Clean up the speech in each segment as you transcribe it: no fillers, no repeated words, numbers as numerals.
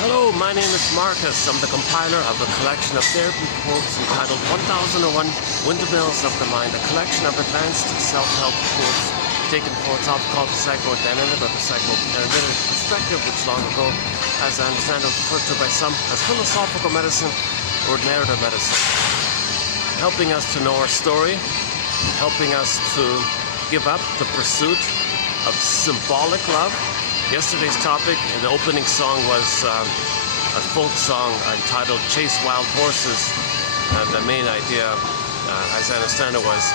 Hello, my name is Marcus. I'm the compiler of a collection of therapy quotes entitled 1001 Windmills of the Mind, a collection of advanced self-help quotes taken from a topic called the psychodynamic or the psychoanalytic perspective, which long ago, as I understand, was referred to by some as philosophical medicine or narrative medicine, helping us to know our story, helping us to give up the pursuit of symbolic love. Yesterday's topic in the opening song was a folk song entitled Chase Wild Horses. The main idea, as I understand it, was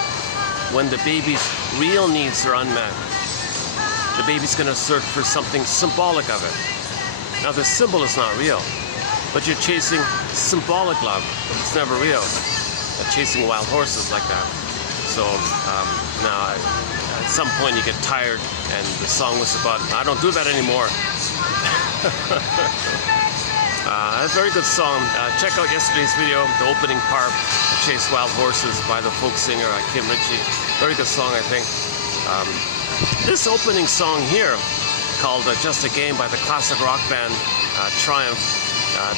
when the baby's real needs are unmet, the baby's going to search for something symbolic of it. Now the symbol is not real, but you're chasing symbolic love. It's never real. Chasing wild horses like that. So now at some point you get tired, and the song was about, I don't do that anymore. A very good song. Check out yesterday's video, the opening part, Chase Wild Horses by the folk singer Kim Ritchie. Very good song, I think. This opening song here, called Just a Game by the classic rock band Triumph,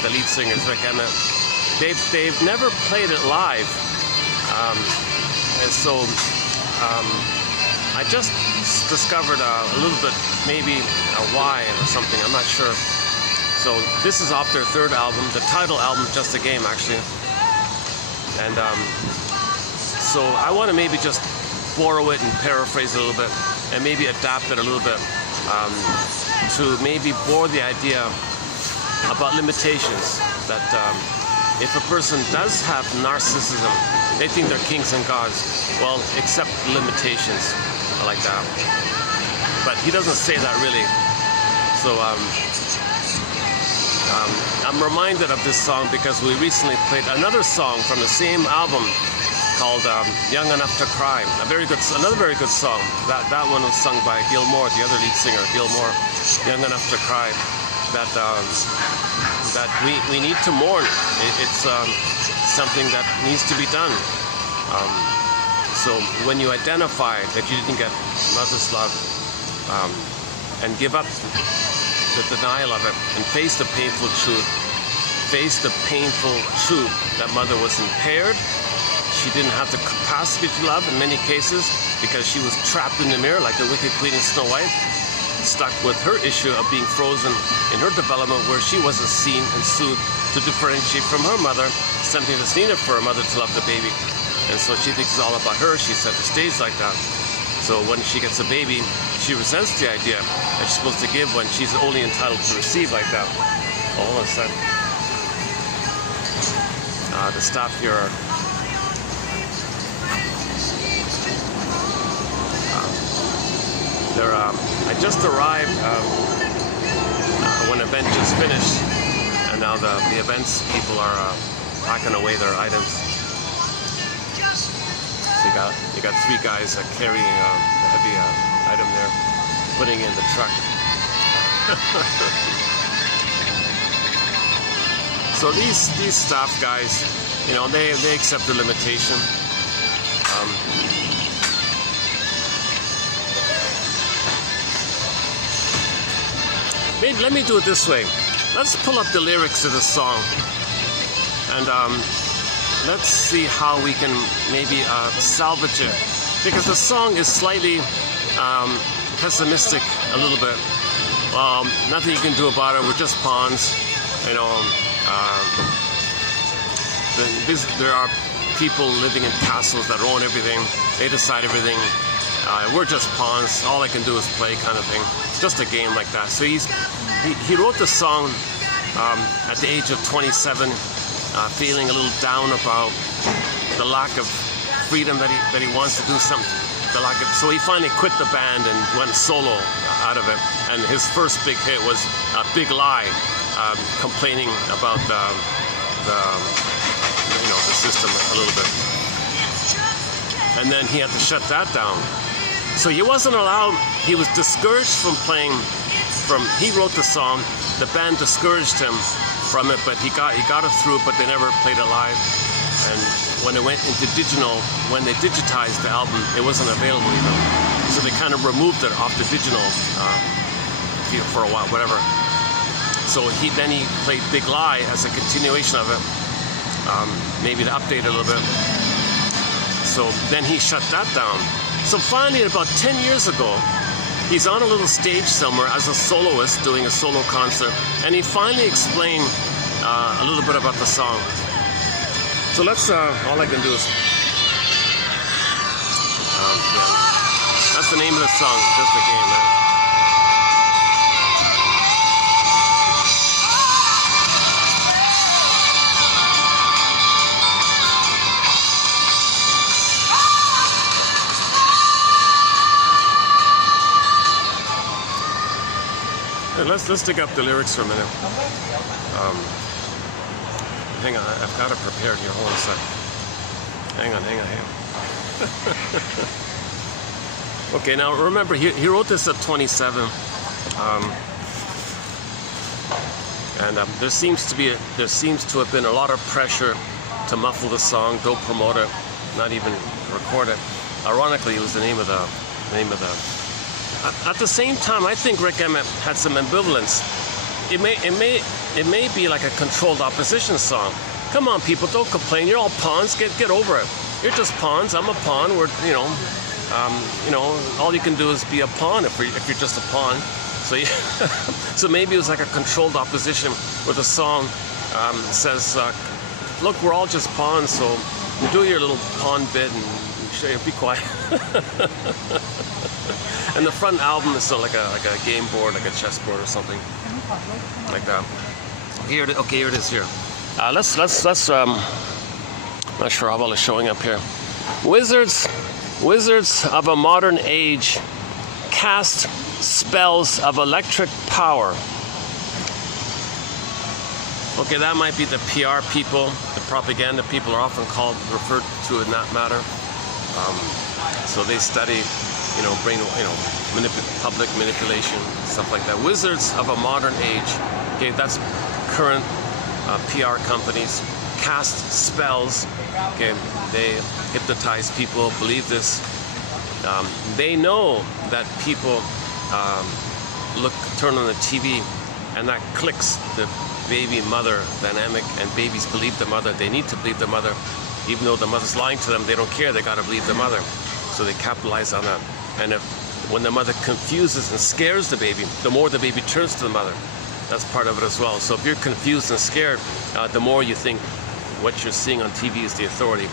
the lead singer is Rick Emmett. They've never played it live. And so I just discovered a little bit, maybe why or something, I'm not sure. So this is off their third album, the title album, Just a Game, actually. And so I want to maybe just borrow it and paraphrase it a little bit, and maybe adapt it a little bit to maybe bore the idea about limitations, that if a person does have narcissism, they think they're kings and gods. Well, accept limitations like that. But he doesn't say that really. So I'm reminded of this song because we recently played another song from the same album called Young Enough to Cry. Another very good song. That one was sung by Gilmore, the other lead singer, Gilmore. Young Enough to Cry. That we need to mourn. It's something that needs to be done. So when you identify that you didn't get mother's love, and give up the denial of it and face the painful truth, that mother was impaired. She didn't have the capacity to love in many cases because she was trapped in the mirror like the wicked queen in Snow White, stuck with her issue of being frozen in her development, where she wasn't seen and soothed to differentiate from her mother, something that's needed for a mother to love the baby. And so she thinks it's all about her. She set the stage like that. So when she gets a baby, she resents the idea that she's supposed to give when she's only entitled to receive like that. Hold on a sec. The staff here are I just arrived when the event just finished, and now the events people are packing away their items. So you got three guys carrying a heavy item there, putting in the truck. So these staff guys, you know, they accept the limitation. Maybe let me do it this way. Let's pull up the lyrics to the song, and let's see how we can maybe salvage it, because the song is slightly pessimistic a little bit. Nothing you can do about it. We're just pawns, you know. There are people living in castles that own everything. They decide everything. We're just pawns. All I can do is play, kind of thing. Just a game like that. So he wrote the song at the age of 27, feeling a little down about the lack of freedom that he wants to do something. So he finally quit the band and went solo out of it. And his first big hit was Big Lie, complaining about the system a little bit. And then he had to shut that down. So he wasn't allowed. He was discouraged from playing. He wrote the song. The band discouraged him from it, but he got it through. But they never played it live. And when it went into digital, when they digitized the album, it wasn't available even. So they kind of removed it off the digital for a while, whatever. So then he played Big Lie as a continuation of it, maybe to update it a little bit. So then he shut that down. So finally, about 10 years ago, he's on a little stage somewhere as a soloist doing a solo concert, and he finally explained a little bit about the song. So let's, all I can do is, yeah, that's the name of the song, just a game, man. Let's dig up the lyrics for a minute. Hang on, I've got it prepared here. Hold on a sec. Hang on. Okay, now remember, he wrote this at 27, and there seems to have been a lot of pressure to muffle the song, don't promote it, not even record it. Ironically, it was the name of the. At the same time, I think Rick Emmett had some ambivalence. It may be like a controlled opposition song. Come on, people, don't complain. You're all pawns. Get over it. You're just pawns. I'm a pawn. We're all you can do is be a pawn if you're just a pawn. So so maybe it was like a controlled opposition where the song says, look, we're all just pawns. So you do your little pawn bit and be quiet. And the front album is like a game board, like a chessboard or something like that. Here it is here. Let's not sure how well it's showing up here. Wizards of a modern age cast spells of electric power. Okay, that might be the PR people, the propaganda people are often referred to in that matter. So they study, public manipulation, stuff like that. Wizards of a modern age. Okay, that's current PR companies. Cast spells. Okay, they hypnotize people. Believe this. They know that people turn on the TV, and that clicks the baby-mother dynamic, and babies believe the mother. They need to believe the mother. Even though the mother's lying to them, they don't care. They got to believe the mother. So they capitalize on that. And when the mother confuses and scares the baby, the more the baby turns to the mother. That's part of it as well. So if you're confused and scared, the more you think what you're seeing on TV is the authority.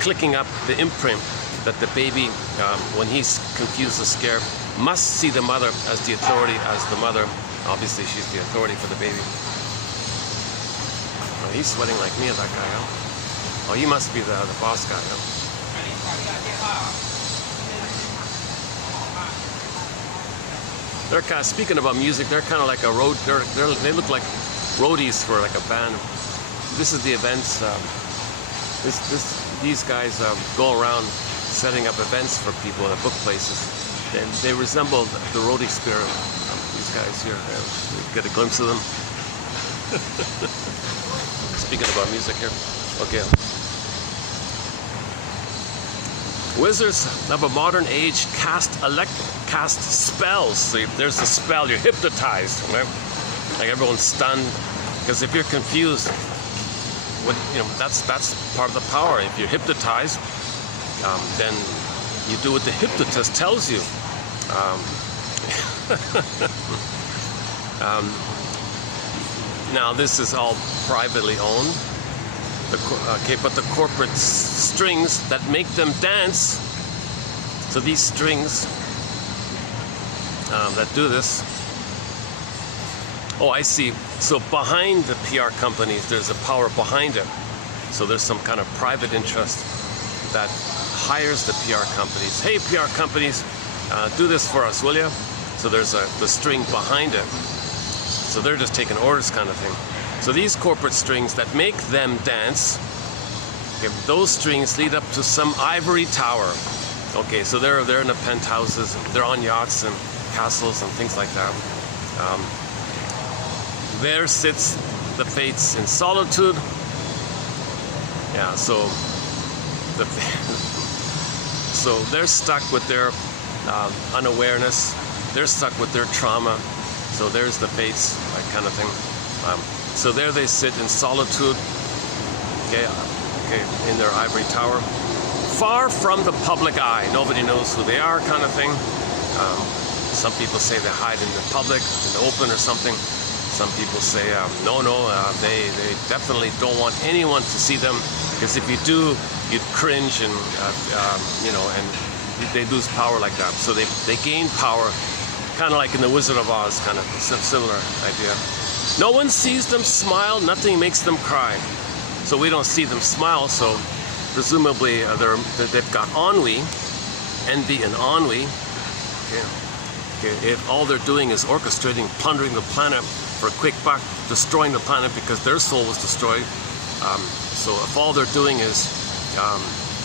Clicking up the imprint that the baby, when he's confused and scared, must see the mother as the authority, as the mother. Obviously, she's the authority for the baby. Oh, he's sweating like me, that guy, huh? Oh, he must be the boss guy, huh? They're kind of, speaking about music, they're kind of like a road. They look like roadies for like a band. This is the events. These guys go around setting up events for people at book places, and they resemble the roadie spirit. These guys here, you get a glimpse of them. Speaking about music here, okay. Wizards of a modern age cast spells. So there's a spell. You're hypnotized, right? Like everyone's stunned, because if you're confused, that's part of the power. If you're hypnotized, then you do what the hypnotist tells you. Now this is all privately owned. But the corporate strings that make them dance. So these strings that do this. Oh, I see. So behind the PR companies, there's a power behind it. So there's some kind of private interest that hires the PR companies. Hey, PR companies, do this for us, will you? So there's the string behind it. So they're just taking orders, kind of thing. So these corporate strings that make them dance, those strings lead up to some ivory tower. Okay, so they're in the penthouses, they're on yachts and castles and things like that. There sits the fates in solitude. Yeah, so they're stuck with their unawareness. They're stuck with their trauma. So there's the fates, that kind of thing. So there they sit in solitude, okay, in their ivory tower, far from the public eye. Nobody knows who they are, kind of thing. Some people say they hide in the public, in the open or something. Some people say, no, they definitely don't want anyone to see them, because if you do, you'd cringe and, you know, and they lose power like that. So they gain power, kind of like in the Wizard of Oz, kind of similar idea. No one sees them smile, nothing makes them cry. So we don't see them smile, so presumably they've got ennui, envy and ennui. If all they're doing is orchestrating, plundering the planet for a quick buck, destroying the planet because their soul was destroyed. So if all they're doing is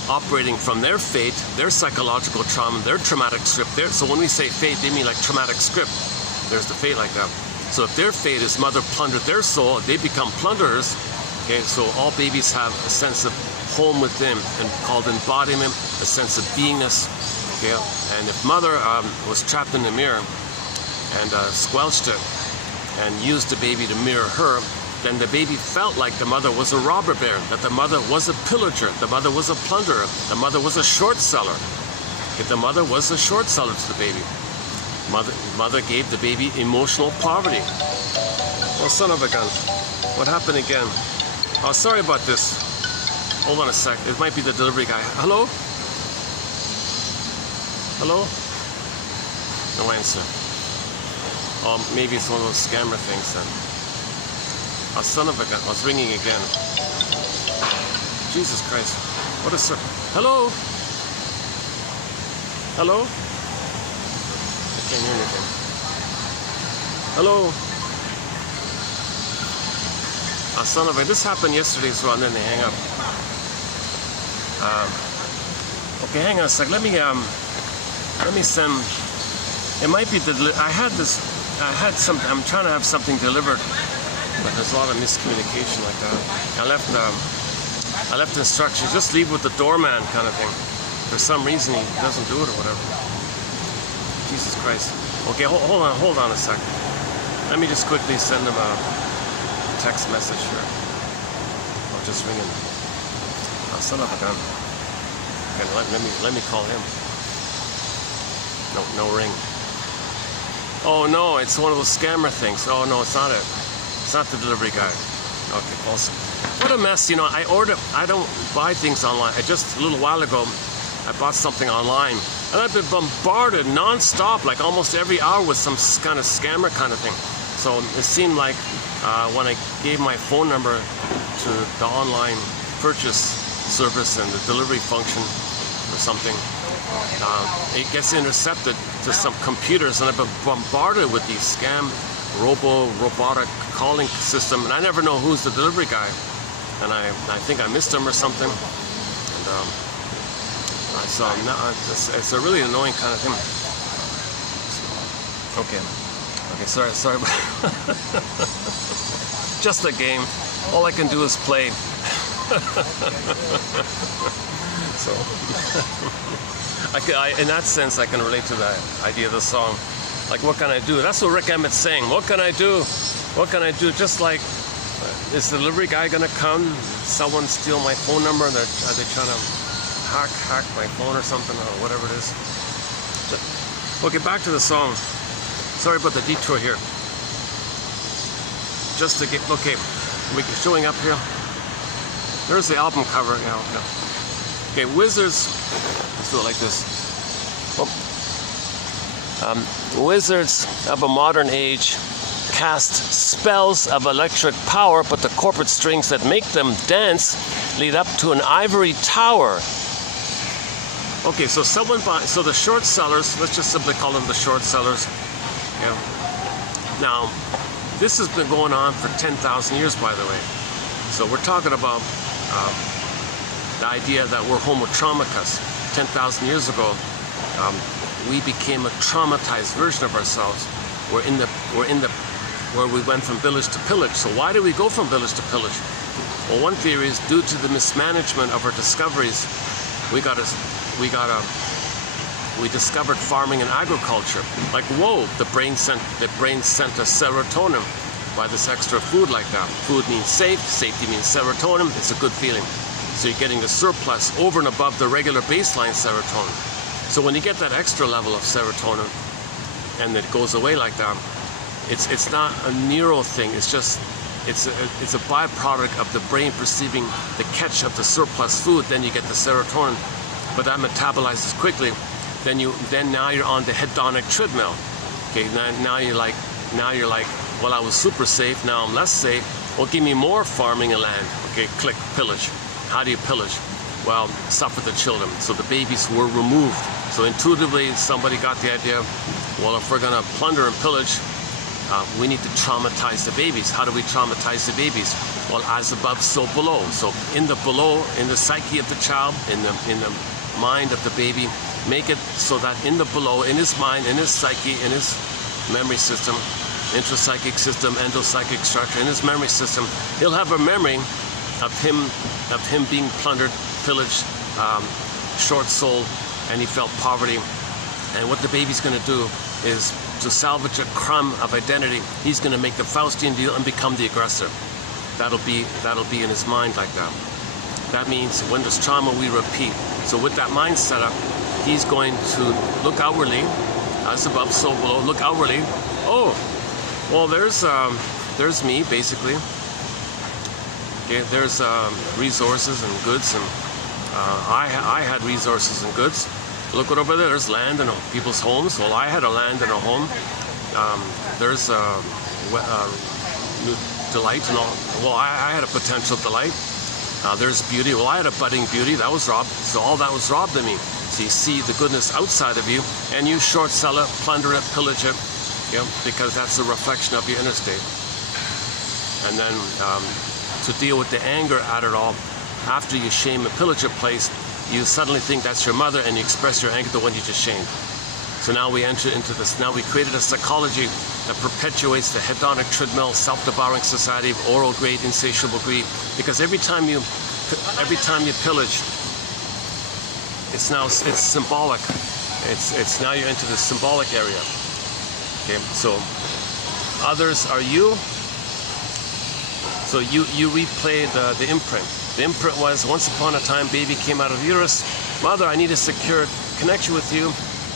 operating from their fate, their psychological trauma, their traumatic script, so when we say fate, they mean like traumatic script. There's the fate like that. So if their fate is mother plundered their soul, they become plunderers. Okay, so all babies have a sense of home within, and called embodiment, a sense of beingness. Okay, and if mother was trapped in the mirror and squelched it and used the baby to mirror her, then the baby felt like the mother was a robber baron, that the mother was a pillager, the mother was a plunderer, the mother was a short seller. If the mother was a short seller to the baby, mother gave the baby emotional poverty. Oh, son of a gun. What happened again? Oh, sorry about this. Hold on a sec. It might be the delivery guy. Hello? Hello? No answer. Oh, maybe it's one of those scammer things then. Oh, son of a gun. Oh, it's ringing again. Jesus Christ. What a sir. Hello? Hello? I can't hear anything. Hello? Oh, son of a... This happened yesterday as well, and then they hang up. Okay, hang on a sec. Let me send... It might be... I'm trying to have something delivered, but there's a lot of miscommunication like that. I left instructions, just leave with the doorman kind of thing. For some reason he doesn't do it or whatever. Jesus Christ. Okay, hold on a sec. Let me just quickly send him a text message here. I'll just ring him. Oh, son of a gun. Okay, let me call him. No ring. Oh no, it's one of those scammer things. Oh no, it's not it. It's not the delivery guy. Okay, awesome. What a mess, you know. I don't buy things online. Just a little while ago, I bought something online, and I've been bombarded non-stop, like almost every hour, with some kind of scammer kind of thing. So it seemed like when I gave my phone number to the online purchase service and the delivery function or something, it gets intercepted to some computers, and I've been bombarded with these scam robotic calling system, and I never know who's the delivery guy, and I think I missed him or something, and so it's a really annoying kind of thing. Okay, sorry just a game. All I can do is play. So in that sense, I can relate to the idea of the song. Like, what can I do? That's what Rick Emmett's saying. What can I do? What can I do? Just like, is the delivery guy gonna come? Someone steal my phone number? Are they trying to hack my phone or something, or whatever it is? Okay, back to the song. Sorry about the detour here. Just to get, okay, we're showing up here. There's the album cover. Yeah, okay. Okay, Wizards. Let's do it like this. Oh. Wizards of a modern age cast spells of electric power, but the corporate strings that make them dance lead up to an ivory tower. Okay, so so the short sellers, let's just simply call them the short sellers. Yeah. Now, this has been going on for 10,000 years, by the way. So we're talking about the idea that we're Homo traumicus. 10,000 years ago, we became a traumatized version of ourselves. Where we went from village to pillage. So why did we go from village to pillage? Well, one theory is due to the mismanagement of our discoveries. We got a we discovered farming and agriculture. Like, whoa, the brain sent us serotonin by this extra food like that. Food means safe, safety means serotonin, it's a good feeling. So you're getting the surplus over and above the regular baseline serotonin. So when you get that extra level of serotonin and it goes away like that, it's not a neuro thing, it's just it's a byproduct of the brain perceiving the catch of the surplus food. Then you get the serotonin, but that metabolizes quickly. Then now you're on the hedonic treadmill. Okay, now you're like, well, I was super safe, now I'm less safe. Well, give me more farming and land. Okay, click, pillage. How do you pillage? Well, suffer the children. So the babies were removed. So intuitively, somebody got the idea, well, if we're gonna plunder and pillage, we need to traumatize the babies. How do we traumatize the babies? Well, as above, so below. So in the psyche of the child, in the mind of the baby, make it so that in the below, in his mind, in his psyche, in his memory system, intrapsychic system, endopsychic structure, in his memory system, he'll have a memory of him being plundered, pillaged, short-souled, and he felt poverty. And what the baby's going to do is to salvage a crumb of identity. He's going to make the Faustian deal and become the aggressor. That'll be in his mind like that. That means when there's trauma, we repeat. So with that mind set up, he's going to look outwardly, as above, so below. Look outwardly. Oh, well, there's me basically. Okay, there's resources and goods, and I had resources and goods. Look what over there, there's land and people's homes. Well, I had a land and a home. There's delight and all. Well, I had a potential delight. There's beauty. Well, I had a budding beauty. That was robbed. So all that was robbed of me. So you see the goodness outside of you, and you short sell it, plunder it, pillage it, because that's a reflection of your inner state. And then to deal with the anger at it all, after you shame and pillage a place, you suddenly think that's your mother, and you express your anger to the one you just shamed. So now we enter into this. Now we created a psychology that perpetuates the hedonic treadmill, self-devouring society of oral greed, insatiable greed. Because every time you pillage, it's symbolic. It's now you're into the symbolic area. Okay, so others are you. So you replay the imprint. The imprint was, once upon a time, baby came out of uterus. Mother, I need a secure connection with you.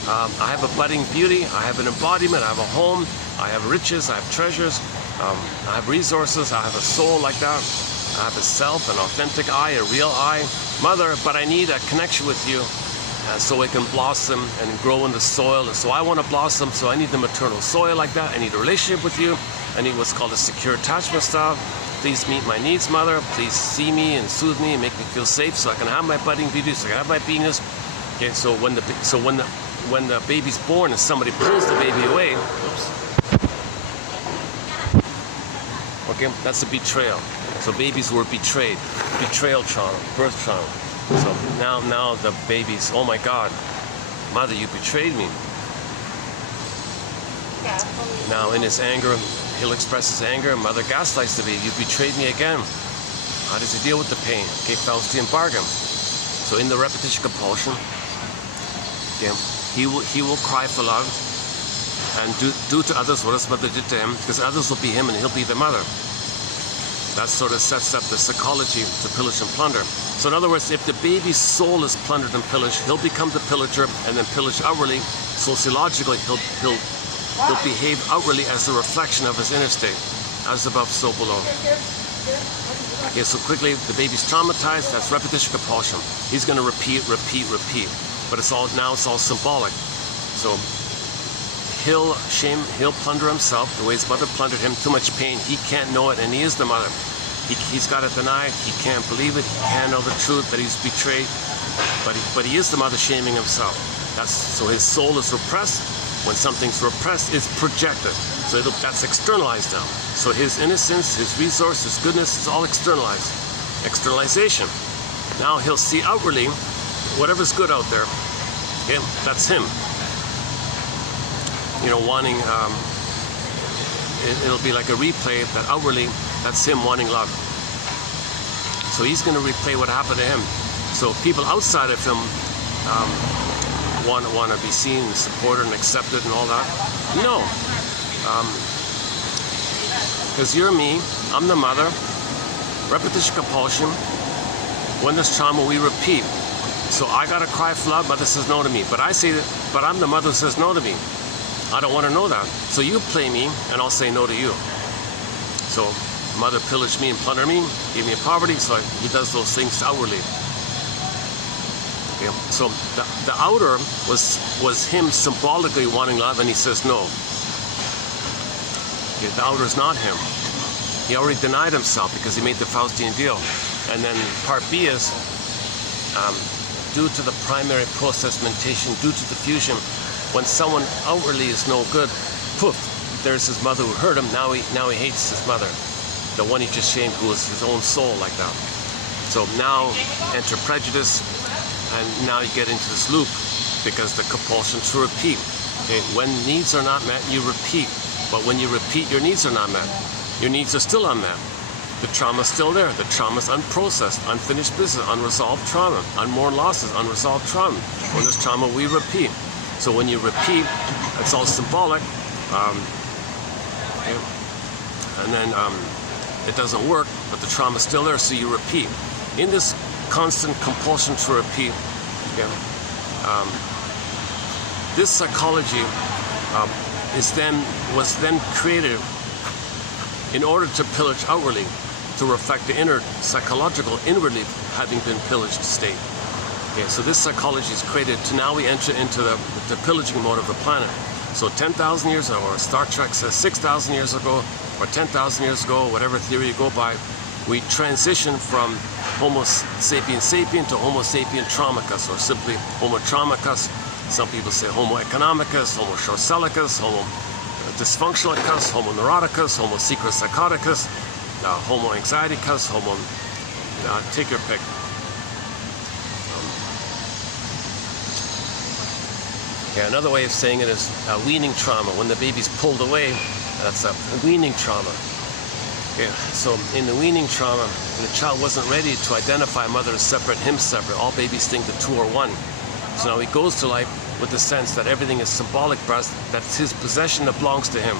I have a budding beauty. I have an embodiment. I have a home. I have riches. I have treasures. I have resources. I have a soul like that. I have a self, an authentic I, a real I. Mother, but I need a connection with you so it can blossom and grow in the soil. And so I want to blossom, so I need the maternal soil like that. I need a relationship with you. I need what's called a secure attachment style. Please meet my needs, mother. Please see me and soothe me and make me feel safe so I can have my budding beauty, so I can have my penis. Okay, so when the baby's born and somebody pulls the baby away, okay, that's a betrayal. So babies were betrayed, betrayal trauma, birth trauma. So now the baby's, oh my God, mother, you betrayed me. Now in his anger, he'll express his anger. Mother gaslights the baby. You betrayed me again. How does he deal with the pain? Okay, Faustian bargain. So in the repetition compulsion, okay, he will cry for love and do to others what his mother did to him, because others will be him and he'll be the mother. That sort of sets up the psychology to pillage and plunder. So in other words, if the baby's soul is plundered and pillaged, he'll become the pillager and then pillage outwardly. Sociologically, he'll behave outwardly as a reflection of his inner state, as above, so below. Okay, so quickly, the baby's traumatized. That's repetition compulsion. He's going to repeat. But it's all symbolic. So he'll plunder himself the way his mother plundered him. Too much pain. He can't know it, and he is the mother. He's got to deny it. He can't believe it. He can't know the truth that he's betrayed. But he is the mother shaming himself. So his soul is repressed. When something's repressed, it's projected. So that's externalized now. So his innocence, his resource, his goodness is all externalized. Externalization. Now he'll see outwardly whatever's good out there. Okay, that's him. Wanting, it'll be like a replay that outwardly, that's him wanting love. So he's going to replay what happened to him. So people outside of him want to be seen and supported and accepted and all that. No. Because you're me, I'm the mother. Repetition compulsion. When there's trauma, we repeat. So I gotta cry for love, mother says no to me. But I say that, but I'm the mother who says no to me. I don't want to know that. So you play me, and I'll say no to you. So mother pillaged me and plundered me, gave me poverty, so he does those things outwardly. Okay. So the outer was him symbolically wanting love, and he says no. Okay, the outer is not him. He already denied himself because he made the Faustian deal. And then part B is, due to the primary process mentation, due to diffusion, when someone outwardly is no good, poof, there's his mother who hurt him. Now he hates his mother, the one he just shamed, who was his own soul like that. So now enter prejudice, and now you get into this loop because the compulsion to repeat. Okay, when needs are not met, you repeat. But when you repeat, your needs are not met. Your needs are still unmet. The trauma's still there. The trauma's unprocessed, unfinished business, unresolved trauma, unmourned losses, unresolved trauma. When there's trauma, we repeat. So when you repeat, it's all symbolic. Okay. And then it doesn't work, but the trauma's still there, so you repeat. In this constant compulsion to repeat, okay, this psychology was then created in order to pillage outwardly, to reflect the inner psychological, inwardly having been pillaged state. Okay, so this psychology is created to now we enter into the pillaging mode of the planet. So 10,000 years ago, or Star Trek says 6,000 years ago, or 10,000 years ago, whatever theory you go by, we transition from Homo sapien sapien to Homo sapien traumicus, or simply Homo traumicus. Some people say Homo economicus, Homo shortsellicus, Homo dysfunctionalicus, Homo neuroticus, Homo secret-psychoticus, Homo anxieticus, Homo, take your pick. Okay, another way of saying it is weaning trauma. When the baby's pulled away, that's a weaning trauma. Okay, so in the weaning trauma, the child wasn't ready to identify mother as separate, him separate. All babies think the two are one. So now he goes to life with the sense that everything is symbolic breast, that's his possession that belongs to him.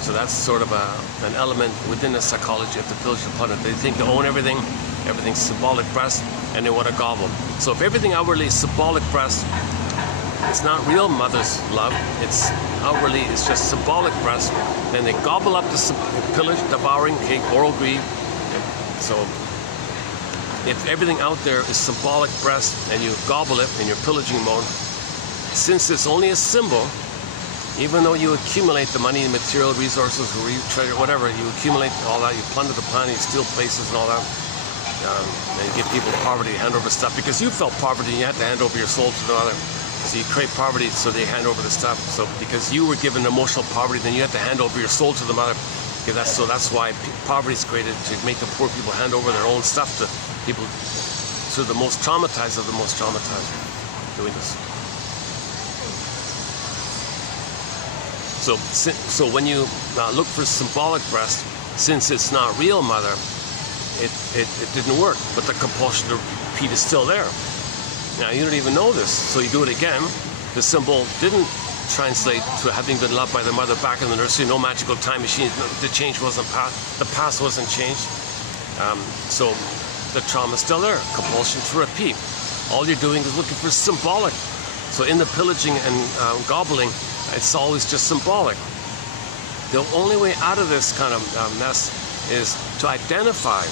So that's sort of an element within the psychology of the pillage opponent. They think they own everything, everything's symbolic breast, and they want to gobble. So if everything outwardly is symbolic breast, it's not real mother's love, it's outwardly, it's just symbolic breast, then they gobble up the pillage, devouring, oral greed. So if everything out there is symbolic breast and you gobble it in your pillaging mode, since it's only a symbol, even though you accumulate the money and material resources, or you treasure, whatever, you accumulate all that, you plunder the planet, you steal places and all that, and you give people poverty, you hand over stuff, because you felt poverty and you had to hand over your soul to another. So you create poverty, so they hand over the stuff. So because you were given emotional poverty, then you have to hand over your soul to the mother. Okay, that's why poverty is created, to make the poor people hand over their own stuff to people, to the most traumatized of the most traumatized, doing this. So when you look for symbolic breast, since it's not real mother, it didn't work. But the compulsion to repeat is still there. Now you don't even know this, so you do it again. The symbol didn't translate to having been loved by the mother back in the nursery. No magical time machine. The change wasn't past. The past wasn't changed. So the trauma's still there. Compulsion to repeat. All you're doing is looking for symbolic. So in the pillaging and gobbling, it's always just symbolic. The only way out of this kind of mess is to identify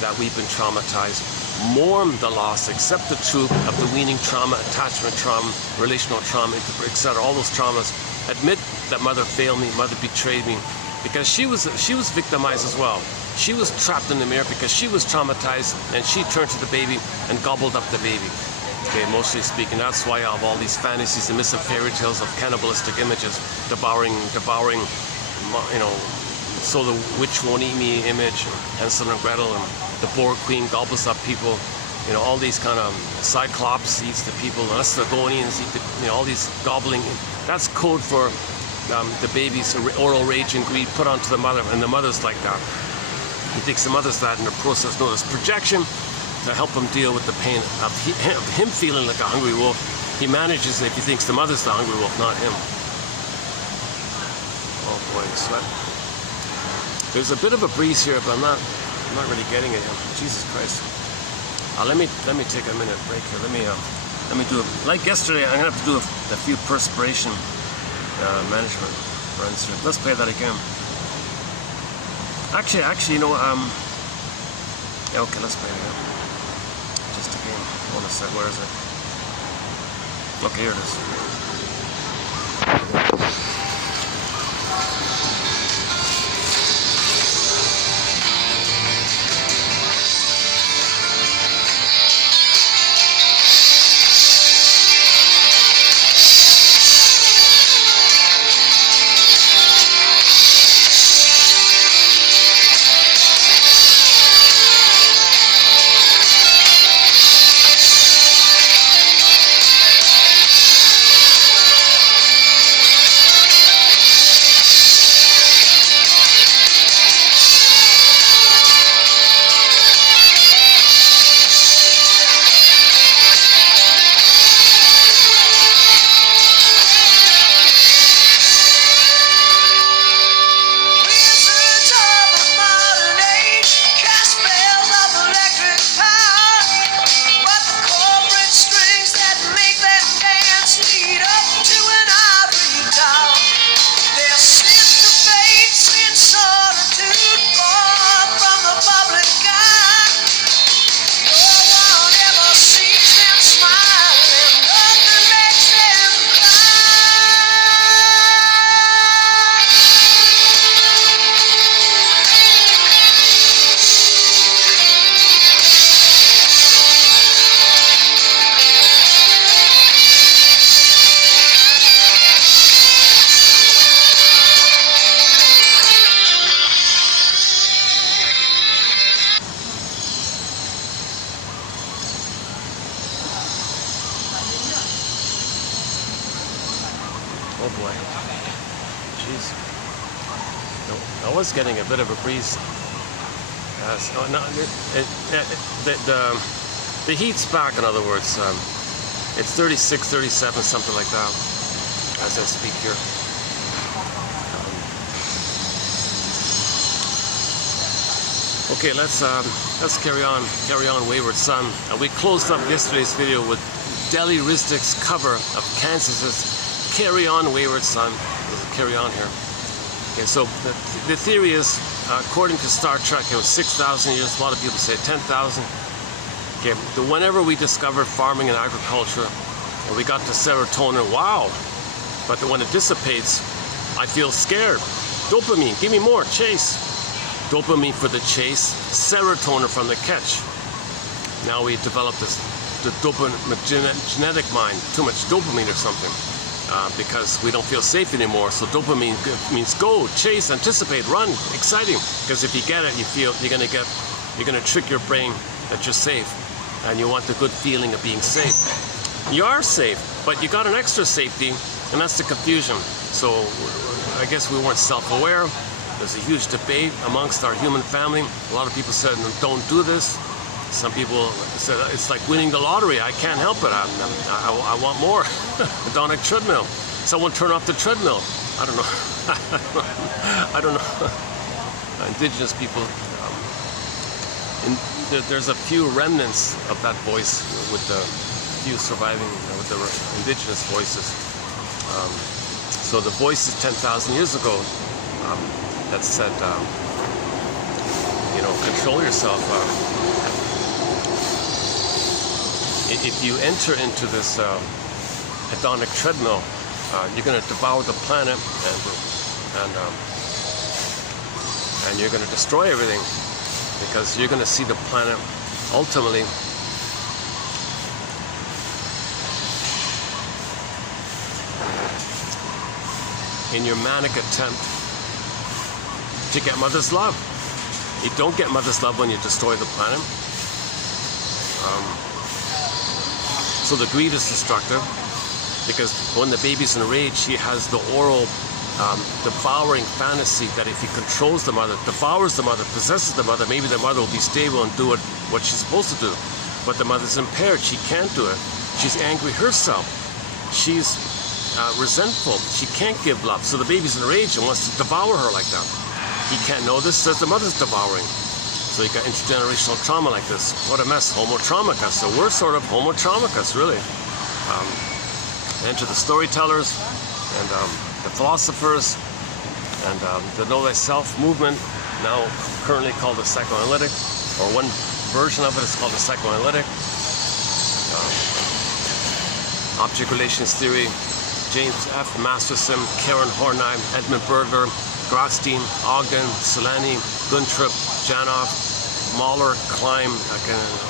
that we've been traumatized, mourn the loss, accept the truth of the weaning trauma, attachment trauma, relational trauma, etc. All those traumas. Admit that mother failed me, mother betrayed me, because she was victimized as well. She was trapped in the mirror because she was traumatized, and she turned to the baby and gobbled up the baby. Okay, mostly speaking, that's why I have all these fantasies and myths and fairy tales of cannibalistic images, devouring, you know, so the witch won't eat me image, Hansel and Gretel, and the boar queen gobbles up people, you know, all these kind of cyclops eats the people, the Lasthagonians eat the, you know, all these gobbling. That's code for the baby's oral rage and greed put onto the mother, and the mother's like that. He thinks the mother's that in the process known as projection, to help him deal with the pain of him feeling like a hungry wolf, He manages if he thinks the mother's the hungry wolf, not him. Oh boy, sweat. There's a bit of a breeze here, but I'm not really getting it. Jesus Christ. Let me take a minute break here. Let me do it. Like yesterday, I'm gonna have to do a few perspiration management runs here. Let's play that again. Actually, you know, yeah, okay, let's play it again. Just a game. Hold on a sec. Where is it? Okay, here it is. Oh boy. Jeez. No, I was getting a bit of a breeze. The heat's back, in other words. It's 36, 37, something like that, as I speak here. Okay, let's carry on, Wayward Son. And we closed up yesterday's video with Deli Rizdik's cover of Kansas's Carry On, Wayward Son. There's a carry on here. Okay, so the theory is, according to Star Trek, it was 6,000 years. A lot of people say 10,000. Okay, whenever we discovered farming and agriculture, and we got to serotonin, wow. But when it dissipates, I feel scared. Dopamine, give me more, chase. Dopamine for the chase, serotonin from the catch. Now we developed the genetic mind, too much dopamine or something, because we don't feel safe anymore. So dopamine means go, chase, anticipate, run, exciting. Because if you get it, you feel you're gonna trick your brain that you're safe, and you want the good feeling of being safe. You are safe, but you got an extra safety, and that's the confusion. So I guess we weren't self-aware. There's a huge debate amongst our human family. A lot of people said, don't do this. Some people said, it's like winning the lottery. I can't help it. I want more. Hedonic treadmill. Someone turn off the treadmill. I don't know. I don't know. Indigenous people, there's a few remnants of that voice with the few surviving, with the indigenous voices. So the voices 10,000 years ago, that said, control yourself. If you enter into this hedonic treadmill, you're going to devour the planet, and you're going to destroy everything, because you're going to see the planet ultimately in your manic attempt to get mother's love. You don't get mother's love when you destroy the planet. So the greed is destructive, because when the baby's enraged, she has the oral devouring fantasy that if he controls the mother, devours the mother, possesses the mother, maybe the mother will be stable and do what she's supposed to do. But the mother's impaired, she can't do it. She's angry herself. she's resentful. She can't give love. So the baby's enraged and wants to devour her like that. He can't know this, says the mother's devouring. So you got intergenerational trauma like this. What a mess. Homo traumicus. So we're sort of homo traumicus, really. Enter the storytellers and the philosophers and the know thyself movement, now currently called the psychoanalytic, or one version of it is called the psychoanalytic. Object relations theory, James F. Masterson, Karen Horney, Edmund Berger, Grotstein, Ogden, Solani, Guntrip, Janoff, Mahler, Klein,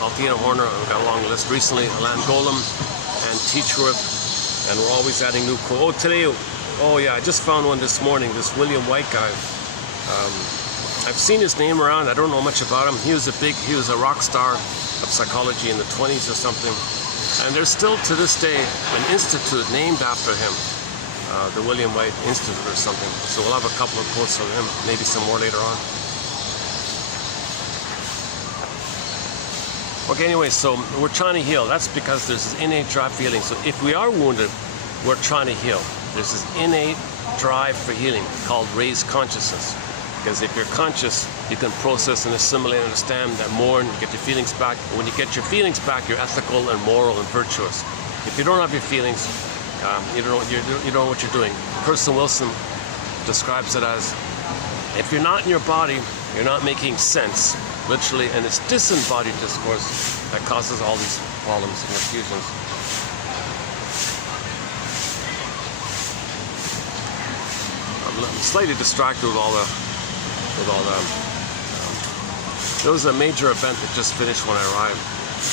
Althea Horner, I've got a long list recently, Alan Golem, and Teachworth, and we're always adding new quotes. Oh yeah, I just found one this morning, this William White guy. I've seen his name around, I don't know much about him. He was a rock star of psychology in the 20s or something. And there's still to this day an institute named after him, the William White Institute or something. So we'll have a couple of quotes from him, maybe some more later on. Okay, anyway, so we're trying to heal. That's because there's this innate drive for healing. So if we are wounded, we're trying to heal. There's this innate drive for healing called raised consciousness. Because if you're conscious, you can process and assimilate and understand that mourn, you get your feelings back. And when you get your feelings back, you're ethical and moral and virtuous. If you don't have your feelings, you don't know what you're doing. Kirsten Wilson describes it as, if you're not in your body, you're not making sense, literally, and it's disembodied discourse that causes all these problems and confusions. I'm slightly distracted with all the. There was a major event that just finished when I arrived.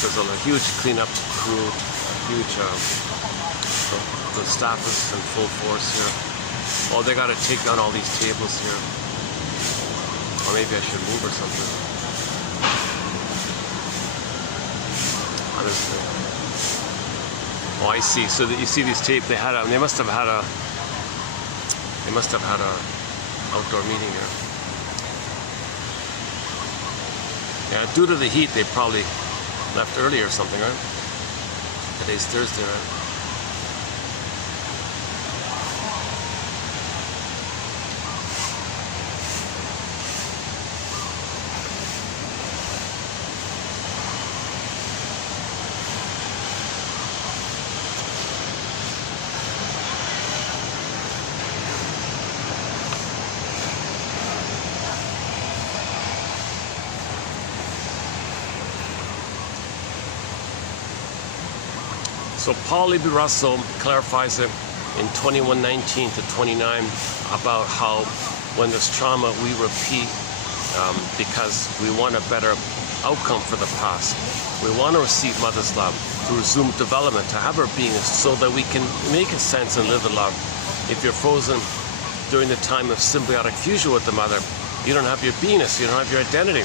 There's a huge cleanup crew, a huge. The staff is in full force here. Oh, they got to take down all these tables here. Or maybe I should move or something. Oh, I see. So that you see these tapes. They must have had a outdoor meeting here. Yeah, due to the heat, they probably left early or something, right? Today's Thursday, right? So Paul Levi-Russell clarifies it in 21:19 to 29 about how when there's trauma we repeat because we want a better outcome for the past. We want to receive mother's love, to resume development, to have our beingness so that we can make a sense and live in love. If you're frozen during the time of symbiotic fusion with the mother, you don't have your beingness, you don't have your identity.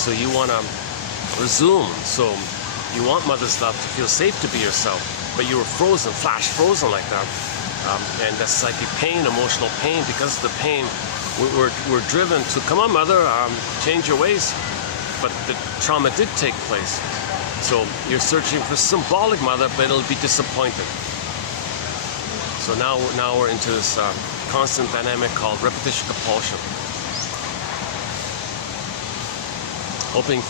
So you want to resume. So you want mother's love to feel safe to be yourself, but you were frozen, flash frozen like that. And that's psychic pain, emotional pain. Because of the pain, we're driven to, come on mother, change your ways. But the trauma did take place. So you're searching for symbolic mother, but it'll be disappointed. So now we're into this constant dynamic called repetition compulsion. Hoping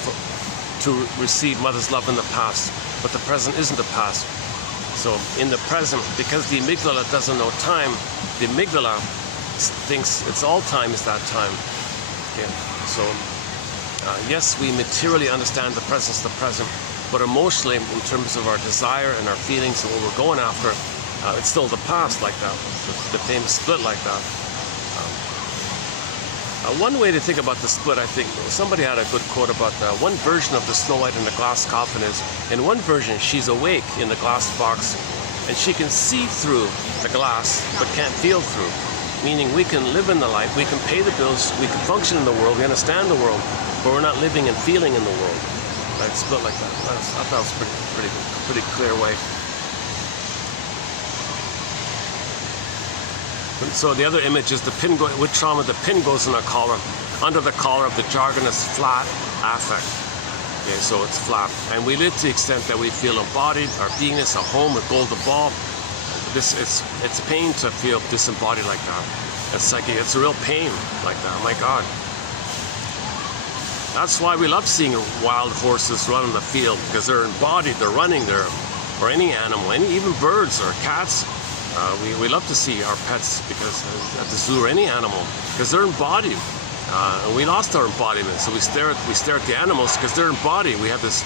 to receive mother's love in the past, but the present isn't the past. So in the present, because the amygdala doesn't know time, the amygdala thinks it's all time is that time. Okay. So yes, we materially understand the presence of the present, but emotionally, in terms of our desire and our feelings and what we're going after, it's still the past like that, the famous split like that. One way to think about the split, I think, somebody had a good quote about one version of the Snow White in the glass coffin is, in one version, she's awake in the glass box, and she can see through the glass, but can't feel through. Meaning we can live in the light, we can pay the bills, we can function in the world, we understand the world, but we're not living and feeling in the world. Right? Split like that. I thought it was pretty clear way. So the other image is the pin with trauma, the pin goes in the collar, under the collar of the jargonous flat affect. Okay, so it's flat. And we live to the extent that we feel embodied, our beingness, a home, a golden ball, and it's pain to feel disembodied like that. It's a real pain like that. My God. That's why we love seeing wild horses run in the field, because they're embodied, they're running there, or any animal, even birds or cats. We love to see our pets because at the zoo, or any animal, because they're embodied. And we lost our embodiment, so we stare at the animals because they're embodied. We have this,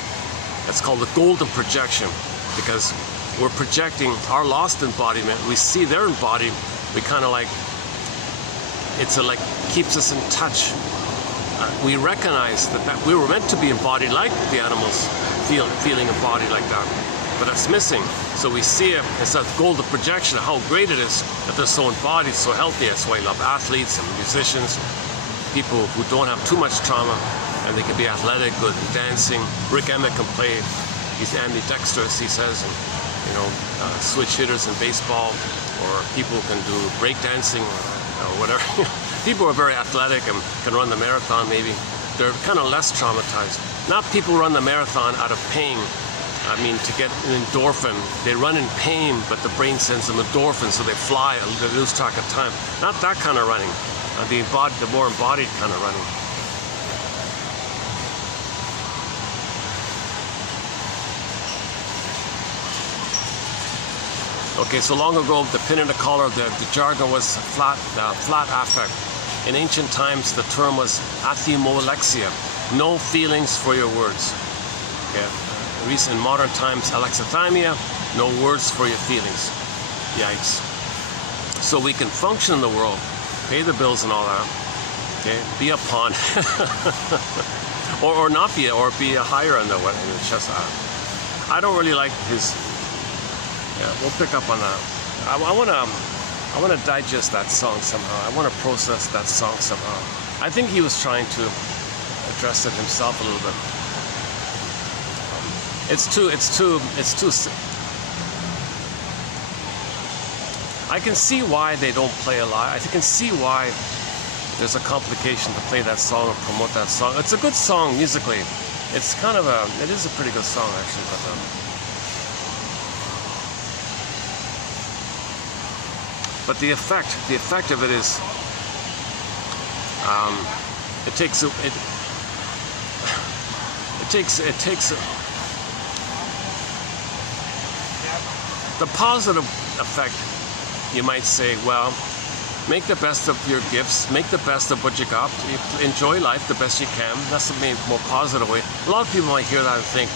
it's called the golden projection, because we're projecting our lost embodiment. We see they're embodied. We kind of like, like keeps us in touch. We recognize that we were meant to be embodied like the animals, feeling embodied like that, but that's missing. So we see it as a golden projection of how great it is that they're so embodied, so healthy. That's why I love athletes and musicians, people who don't have too much trauma, and they can be athletic, good in dancing. Rick Emmett can play, he's ambidextrous, he says, and switch hitters in baseball, or people can do break dancing or whatever. People are very athletic and can run the marathon maybe. They're kind of less traumatized. Not people run the marathon out of pain. I mean, to get an endorphin. They run in pain, but the brain sends them endorphin, so they fly, they lose track of time. Not that kind of running. The more embodied kind of running. Okay, so long ago, the pin in the collar, the jargon was flat affect. In ancient times, the term was athemolexia, no feelings for your words. Okay. In modern times, alexithymia, no words for your feelings. Yikes. So we can function in the world, pay the bills and all that. Okay, be a pawn, or not be, or be a higher on the chess. I don't really like his. Yeah, we'll pick up on that. I wanna digest that song somehow. I wanna process that song somehow. I think he was trying to address it himself a little bit. It's too. I can see why they don't play a lot. I can see why there's a complication to play that song or promote that song. It's a good song musically. It's kind of it is a pretty good song actually, but the effect of it is, it takes the positive effect. You might say, well, make the best of your gifts, make the best of what you got, enjoy life the best you can. That's the more positive way. A lot of people might hear that and think,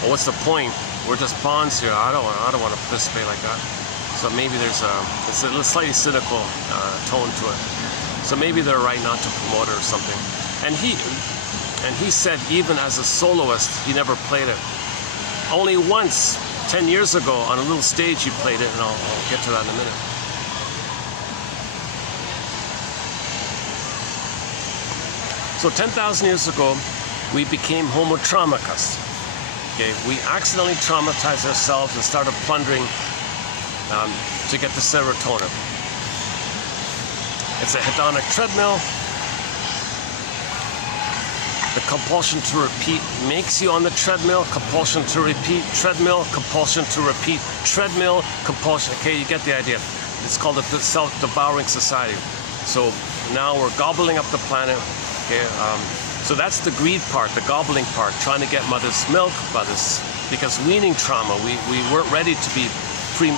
well, what's the point? We're just pawns here. I don't want to participate like that. So maybe it's a slightly cynical tone to it. So maybe they're right not to promote it or something. And he said even as a soloist, he never played it. Only once, 10 years ago, on a little stage he played it, and I'll get to that in a minute. So 10,000 years ago, we became homo traumacus. Okay, we accidentally traumatized ourselves and started plundering to get the serotonin. It's a hedonic treadmill. The compulsion to repeat makes you on the treadmill. Compulsion to repeat, treadmill. Compulsion to repeat, treadmill. Compulsion. Okay, you get the idea. It's called the self-devouring society. So now we're gobbling up the planet. Okay, so that's the greed part, the gobbling part, trying to get mother's milk, because weaning trauma. We weren't ready to be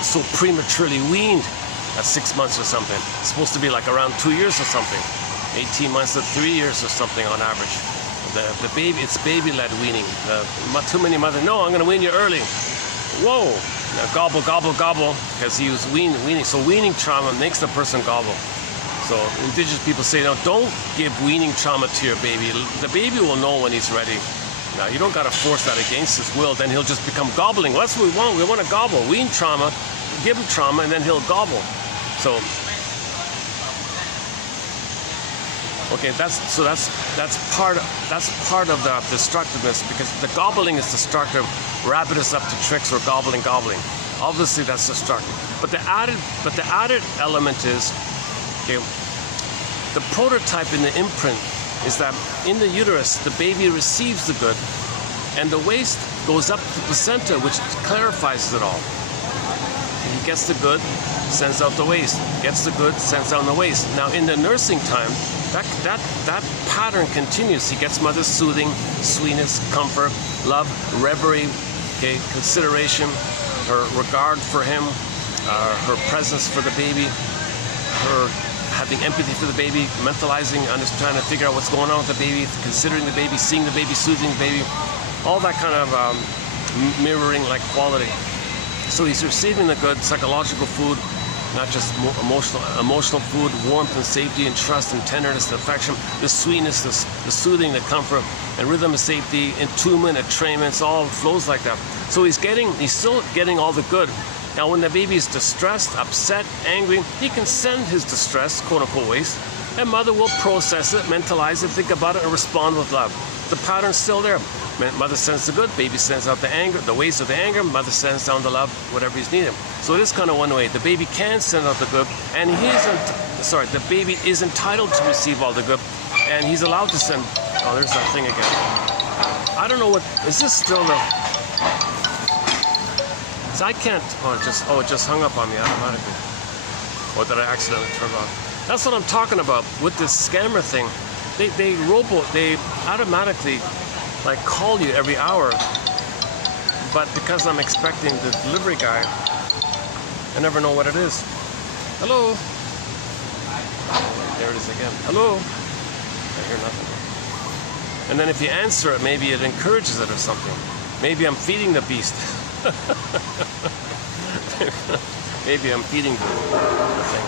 so prematurely weaned at 6 months or something. It's supposed to be like around 2 years or something, 18 months to 3 years or something on average. The baby, it's baby-led weaning. Too many mothers, no, I'm going to wean you early. Whoa, now gobble, gobble, gobble, because he was weaning. So weaning trauma makes the person gobble. So indigenous people say, no, don't give weaning trauma to your baby. The baby will know when he's ready. Now, you don't got to force that against his will. Then he'll just become gobbling. Well, that's what we want. We want to gobble. Wean trauma, give him trauma, and then he'll gobble. So, okay, that's part of the destructiveness, because the gobbling is destructive. Rabbit is up to tricks, or gobbling. Obviously, that's destructive. But the added element is, okay, the prototype in the imprint is that in the uterus, the baby receives the good, and the waste goes up to the placenta, which clarifies it all. gets the good, sends out the waste. Gets the good, sends out the waste. Now in the nursing time, that pattern continues. He gets mother's soothing, sweetness, comfort, love, reverie, okay, consideration, her regard for him, her presence for the baby, her having empathy for the baby, mentalizing, trying to figure out what's going on with the baby, considering the baby, seeing the baby, soothing the baby, all that kind of mirroring like quality. So he's receiving the good psychological food, not just emotional food, warmth and safety and trust and tenderness and affection, the sweetness, the soothing, the comfort, and rhythm of safety, attunement, entrainment, all flows like that. So he's still getting all the good. Now when the baby is distressed, upset, angry, he can send his distress, quote unquote, waste, and mother will process it, mentalize it, think about it, and respond with love. The pattern's still there. Mother sends the good, baby sends out the anger, the waste of the anger, mother sends down the love, whatever he's needing. So it is kind of one way. The baby can send out the good, and the baby is entitled to receive all the good, and he's allowed to send. Oh, there's that thing again. I don't know what, is this still the, so I can't, it just hung up on me automatically. Or did I accidentally turn it off? That's what I'm talking about with this scammer thing. They automatically like call you every hour, but because I'm expecting the delivery guy, I never know what it is. Hello? There it is again. Hello? I hear nothing. And then if you answer it, maybe it encourages it or something. Maybe I'm feeding the beast. Maybe I'm feeding the thing.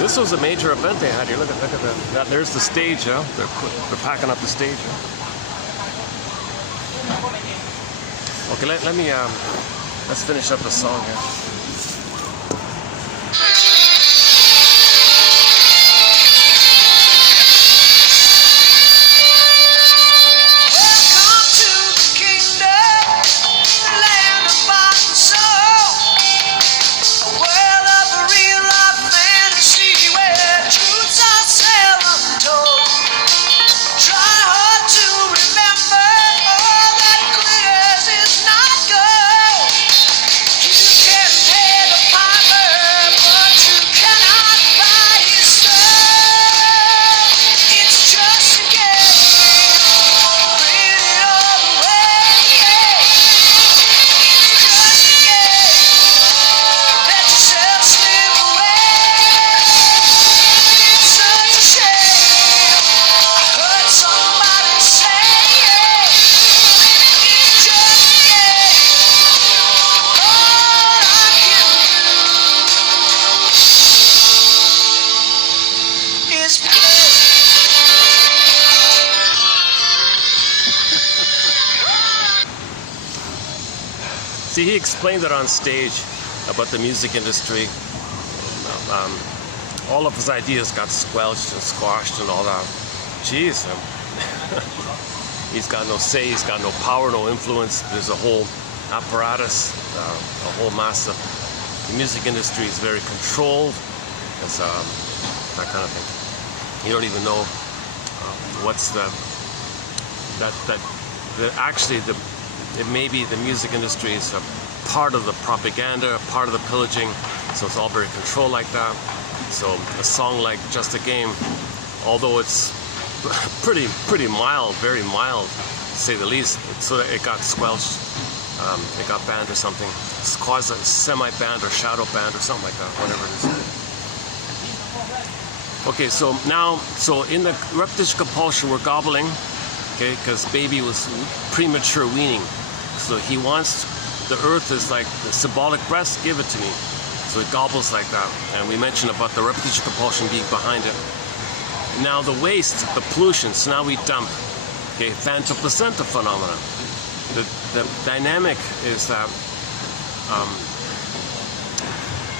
This was a major event they had here. Look at that. There's the stage, huh? They're packing up the stage. Okay, let me let's finish up the song here. See, he explained it on stage about the music industry. All of his ideas got squelched and squashed and all that. Jeez, he's got no say, he's got no power, no influence. There's a whole apparatus, a whole massive. The music industry is very controlled. It's that kind of thing. You don't even know what's it may be the music industry is a part of the propaganda, a part of the pillaging, so it's all very controlled like that. So a song like Just a Game, although it's pretty mild, very mild to say the least, so it got squelched, it got banned or something. It's quasi semi-banned or shadow banned or something like that, whatever it is. Okay, so in the repetition compulsion we're gobbling, okay, because baby was premature weaning. So he wants, the earth is like the symbolic breast, give it to me. So it gobbles like that. And we mentioned about the repetition compulsion being behind it. Now the waste, the pollution, so now we dump. Okay, phantom placenta phenomena. The dynamic is that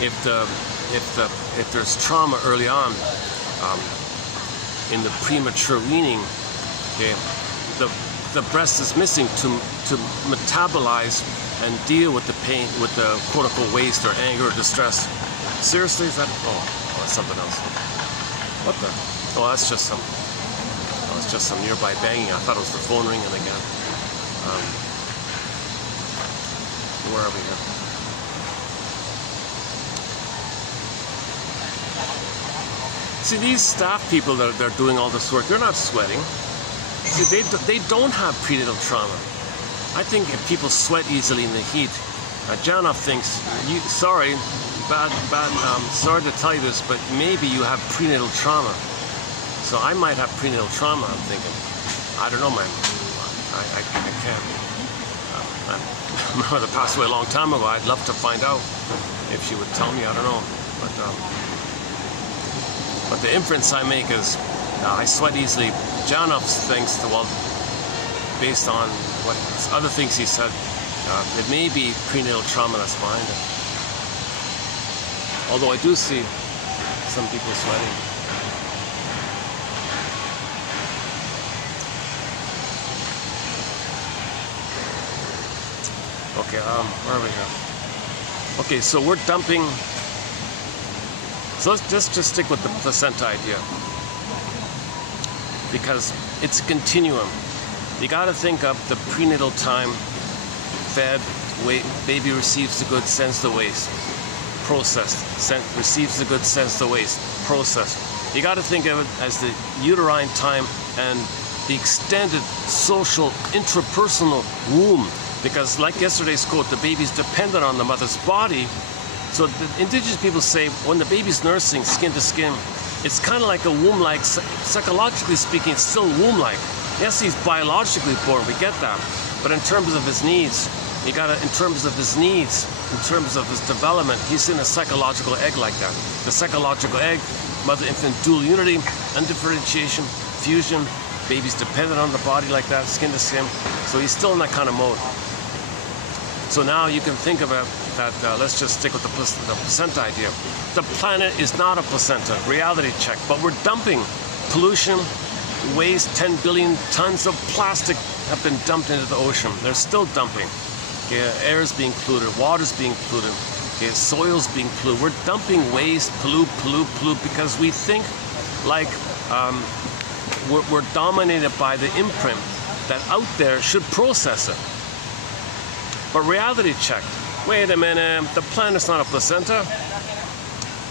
if there's trauma early on in the premature weaning, okay, the breast is missing to metabolize and deal with the pain, with the quote-unquote waste or anger or distress. Seriously, is that? Oh, something else. What the? Oh, that's just some. Oh, it's just some nearby banging. I thought it was the phone ringing again. Where are we here? See, these staff people that they're doing all this work, they're not sweating. See, they don't have prenatal trauma. I think if people sweat easily in the heat, Janov thinks, sorry to tell you this, but maybe you have prenatal trauma. So I might have prenatal trauma, I'm thinking. I don't know, man. I can't. My mother passed away a long time ago. I'd love to find out if she would tell me. I don't know. But the inference I make is I sweat easily. Janov thinks, well, based on what other things he said, it may be prenatal trauma that's behind it. Although I do see some people sweating. Okay, where are we here? Okay, so we're dumping. So let's just stick with the placenta idea, because it's a continuum. You got to think of the prenatal time, fed, baby receives the good, sends the waste, processed, receives the good, sends the waste, processed. You got to think of it as the uterine time and the extended social intrapersonal womb, because like yesterday's quote, the baby's dependent on the mother's body. So the indigenous people say when the baby's nursing skin to skin, it's kind of like a womb-like. Psychologically speaking, it's still womb-like. Yes, he's biologically born, we get that. But in terms of his needs, in terms of his development, he's in a psychological egg like that. The psychological egg, mother-infant dual unity, undifferentiation, fusion, baby's dependent on the body like that, skin to skin. So he's still in that kind of mode. So now you can think about that, let's just stick with the placenta idea. The planet is not a placenta, reality check, but we're dumping pollution, waste. 10 billion tons of plastic have been dumped into the ocean. They're still dumping. Okay, air is being polluted, water is being polluted, okay, soil is being polluted. We're dumping waste, pollute, because we think like we're dominated by the imprint that out there should process it. But reality check. Wait a minute, the planet's not a placenta.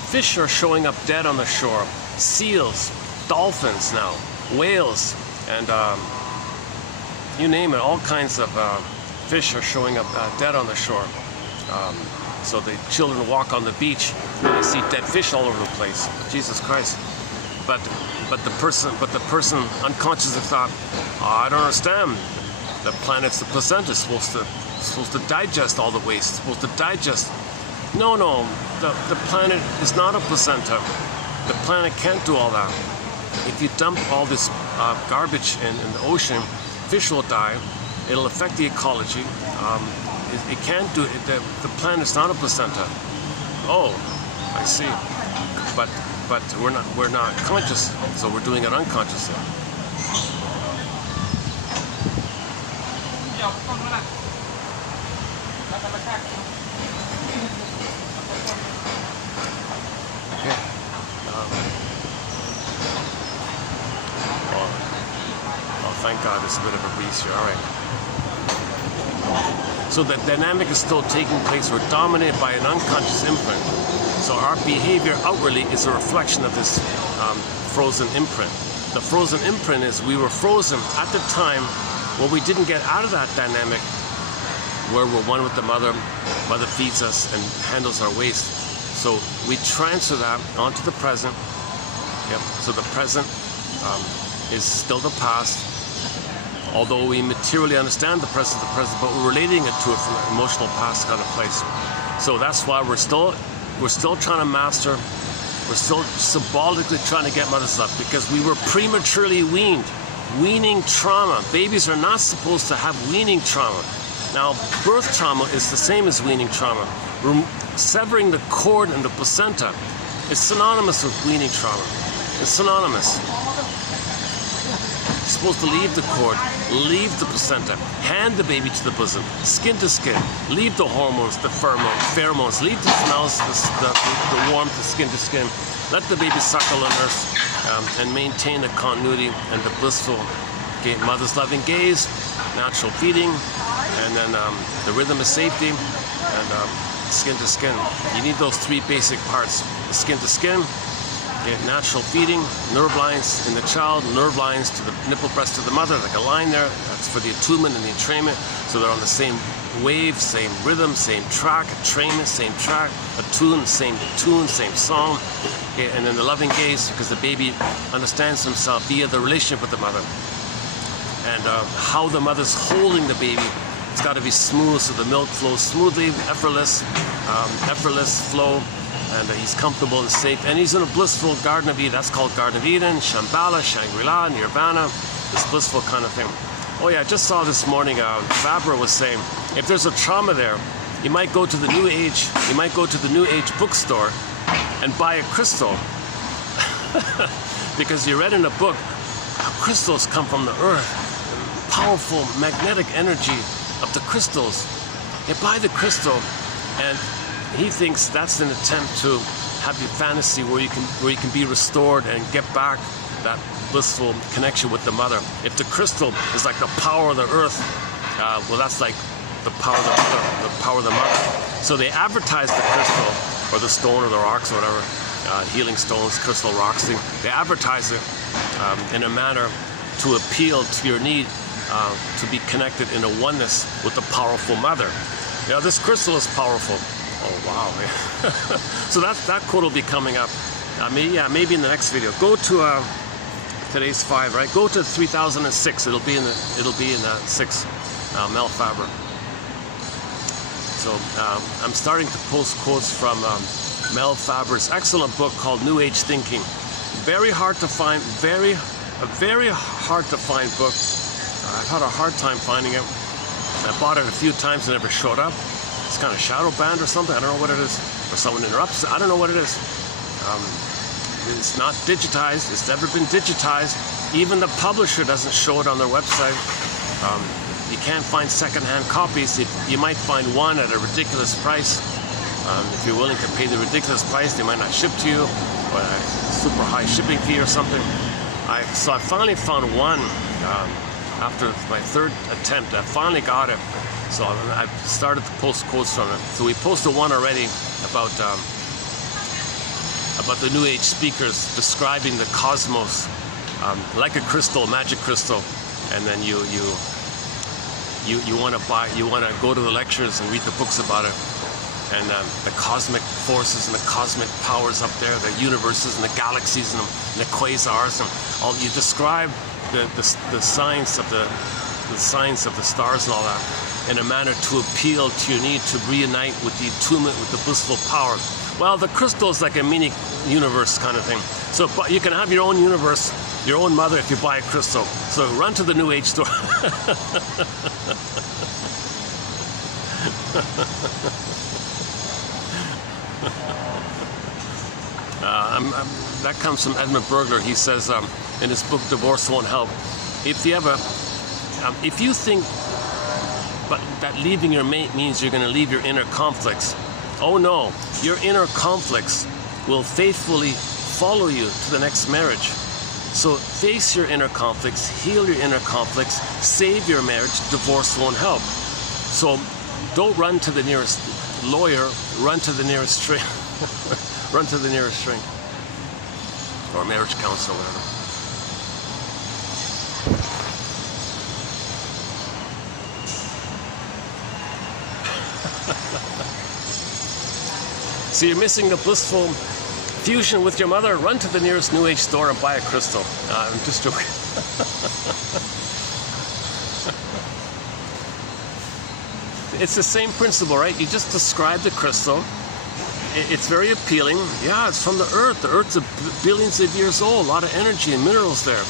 Fish are showing up dead on the shore. Seals, dolphins now, whales, and you name it, all kinds of fish are showing up dead on the shore. So the children walk on the beach and they see dead fish all over the place. Jesus Christ. But the person unconsciously thought, oh, I don't understand. The planet's the placenta, supposed to digest all the waste, supposed to digest. No, the planet is not a placenta. The planet can't do all that. If you dump all this garbage in the ocean, fish will die. It'll affect the ecology. It can't do it. The planet's not a placenta. Oh, I see. But we're not conscious, so we're doing it unconsciously. Thank God it's a bit of a breeze here. All right. So the dynamic is still taking place. We're dominated by an unconscious imprint. So our behavior outwardly is a reflection of this frozen imprint. The frozen imprint is we were frozen at the time when we didn't get out of that dynamic where we're one with the mother. Mother feeds us and handles our waste. So we transfer that onto the present. Yep. So the present is still the past. Although we materially understand the present, but we're relating it to it from an emotional past kind of place. So that's why we're still trying to master. We're still symbolically trying to get mother's love because we were prematurely weaned. Weaning trauma. Babies are not supposed to have weaning trauma. Now, birth trauma is the same as weaning trauma. Severing the cord in the placenta is synonymous with weaning trauma. It's synonymous. You're supposed to leave the cord, leave the placenta, hand the baby to the bosom, skin to skin, leave the hormones, the pheromones, leave the smells, the warmth, the skin to skin, Let the baby suckle and nurse and maintain the continuity and the blissful mother's loving gaze, natural feeding, and then the rhythm of safety, and skin to skin. You need those three basic parts: the skin to skin, natural feeding, nerve lines in the child, nerve lines to the nipple breast of the mother, like a line there. That's for the attunement and the entrainment, so they're on the same wave, same rhythm, same track, entrainment, same track, attune, same song. Okay, and then the loving gaze, because the baby understands himself via the relationship with the mother. And how the mother's holding the baby, it's got to be smooth, so the milk flows smoothly, effortless flow, and he's comfortable and safe, and he's in a blissful Garden of Eden. That's called Garden of Eden, Shambhala, Shangri-La, Nirvana, this blissful kind of thing. Oh yeah, I just saw this morning, Faber was saying, if there's a trauma there, you might go to the New Age bookstore and buy a crystal. Because you read in a book how crystals come from the earth, powerful magnetic energy of the crystals. You buy the crystal, and he thinks that's an attempt to have your fantasy where you can be restored and get back that blissful connection with the mother. If the crystal is like the power of the earth, well, that's like the power of the mother. So they advertise the crystal or the stone or the rocks or whatever, healing stones, crystal rocks thing. They advertise it in a manner to appeal to your need to be connected in a oneness with the powerful mother. Yeah, this crystal is powerful. Oh wow! So that quote will be coming up. Maybe in the next video. Go to today's 5, right? Go to 3006. It'll be in the 6. Mel Faber. So I'm starting to post quotes from Mel Faber's excellent book called New Age Thinking. Very hard to find. A very hard to find book. I've had a hard time finding it. I bought it a few times and it never showed up. It's kind of shadow banned or something. I don't know what it is. Or someone interrupts. I don't know what it is. It's not digitized. It's never been digitized. Even the publisher doesn't show it on their website. You can't find secondhand copies. You might find one at a ridiculous price. If you're willing to pay the ridiculous price, they might not ship to you, or a super high shipping fee or something. So I finally found one after my 3rd attempt. I finally got it. So I started to post quotes from it. So we posted one already about the New Age speakers describing the cosmos like a crystal, magic crystal, and then you want to go to the lectures and read the books about it, and the cosmic forces and the cosmic powers up there, the universes and the galaxies and the quasars, and all. You describe the science of the stars and all that in a manner to appeal to your need to reunite with the attunement with the blissful power. Well, the crystal is like a mini universe kind of thing. So you can have your own universe, your own mother, if you buy a crystal. So run to the New Age store. That comes from Edmund Burglar. He says in his book, Divorce Won't Help, if you think that leaving your mate means you're going to leave your inner conflicts, oh no, your inner conflicts will faithfully follow you to the next marriage. So face your inner conflicts, heal your inner conflicts, save your marriage. Divorce won't help. So don't run to the nearest lawyer, run to the nearest shrink. Run to the nearest shrink. Or marriage counselor, whatever. So you're missing the blissful fusion with your mother? Run to the nearest New Age store and buy a crystal. I'm just joking. It's the same principle, right? You just describe the crystal. It's very appealing. Yeah, it's from the earth. The earth's billions of years old. A lot of energy and minerals there.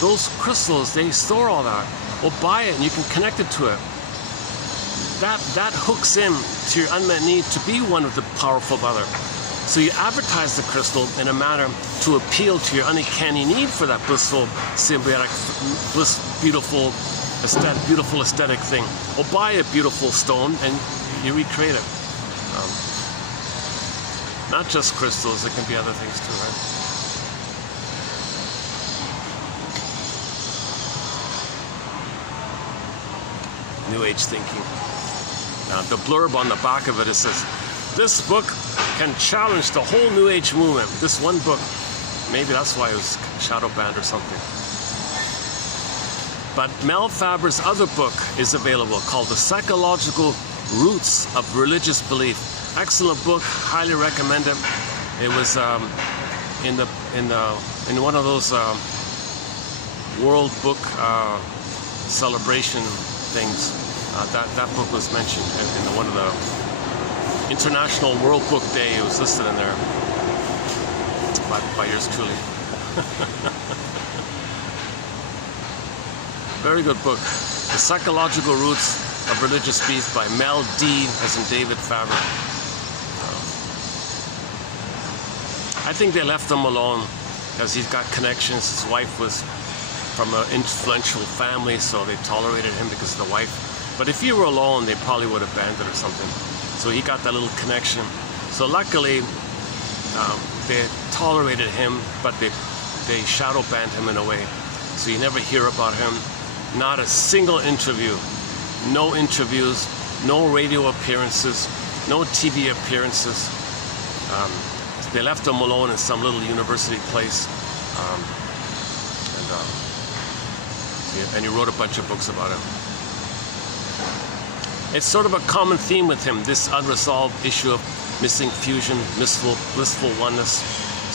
Those crystals, they store all that. Well, buy it and you can connect it to it. That hooks in to your unmet need to be one with the powerful mother. So you advertise the crystal in a manner to appeal to your uncanny need for that blissful, symbiotic, beautiful aesthetic thing. Or buy a beautiful stone and you recreate it. Not just crystals, it can be other things too, right? New Age thinking. Now, the blurb on the back of it says, this book can challenge the whole New Age movement. This one book, maybe that's why it was shadow banned or something. But Mel Faber's other book is available called The Psychological Roots of Religious Belief. Excellent book, highly recommend it. It was in one of those World Book celebration things. That book was mentioned in one of the International World Book Day. It was listed in there by yours truly. Very good book. The Psychological Roots of Religious Belief by Mel D, as in David Faber. I think they left him alone because he's got connections. His wife was from an influential family, so they tolerated him because of the wife. But if he were alone, they probably would have banned it or something. So he got that little connection. So luckily, they tolerated him, but they shadow banned him in a way. So you never hear about him. Not a single interview. No interviews, no radio appearances, no TV appearances. They left him alone in some little university place. And he wrote a bunch of books about him. It's sort of a common theme with him, this unresolved issue of missing fusion, blissful oneness.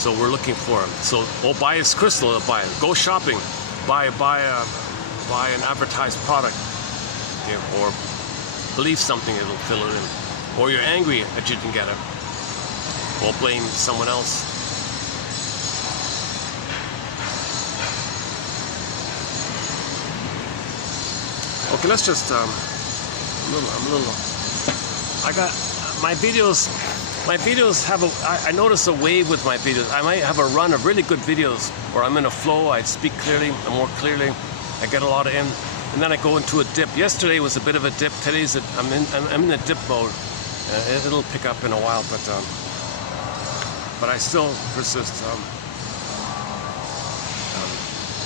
So we're looking for him. So, buy his crystal, buy it. Go shopping, buy an advertised product, okay? Or believe something, it'll fill it in. Or you're angry that you didn't get it, or blame someone else. Okay, let's just I got my videos have I notice a wave with my videos. I might have a run of really good videos where I'm in a flow, I speak clearly, more clearly, I get a lot in, and then I go into a dip. Yesterday was a bit of a dip. Today's I'm in a dip mode. It'll pick up in a while, but I still persist.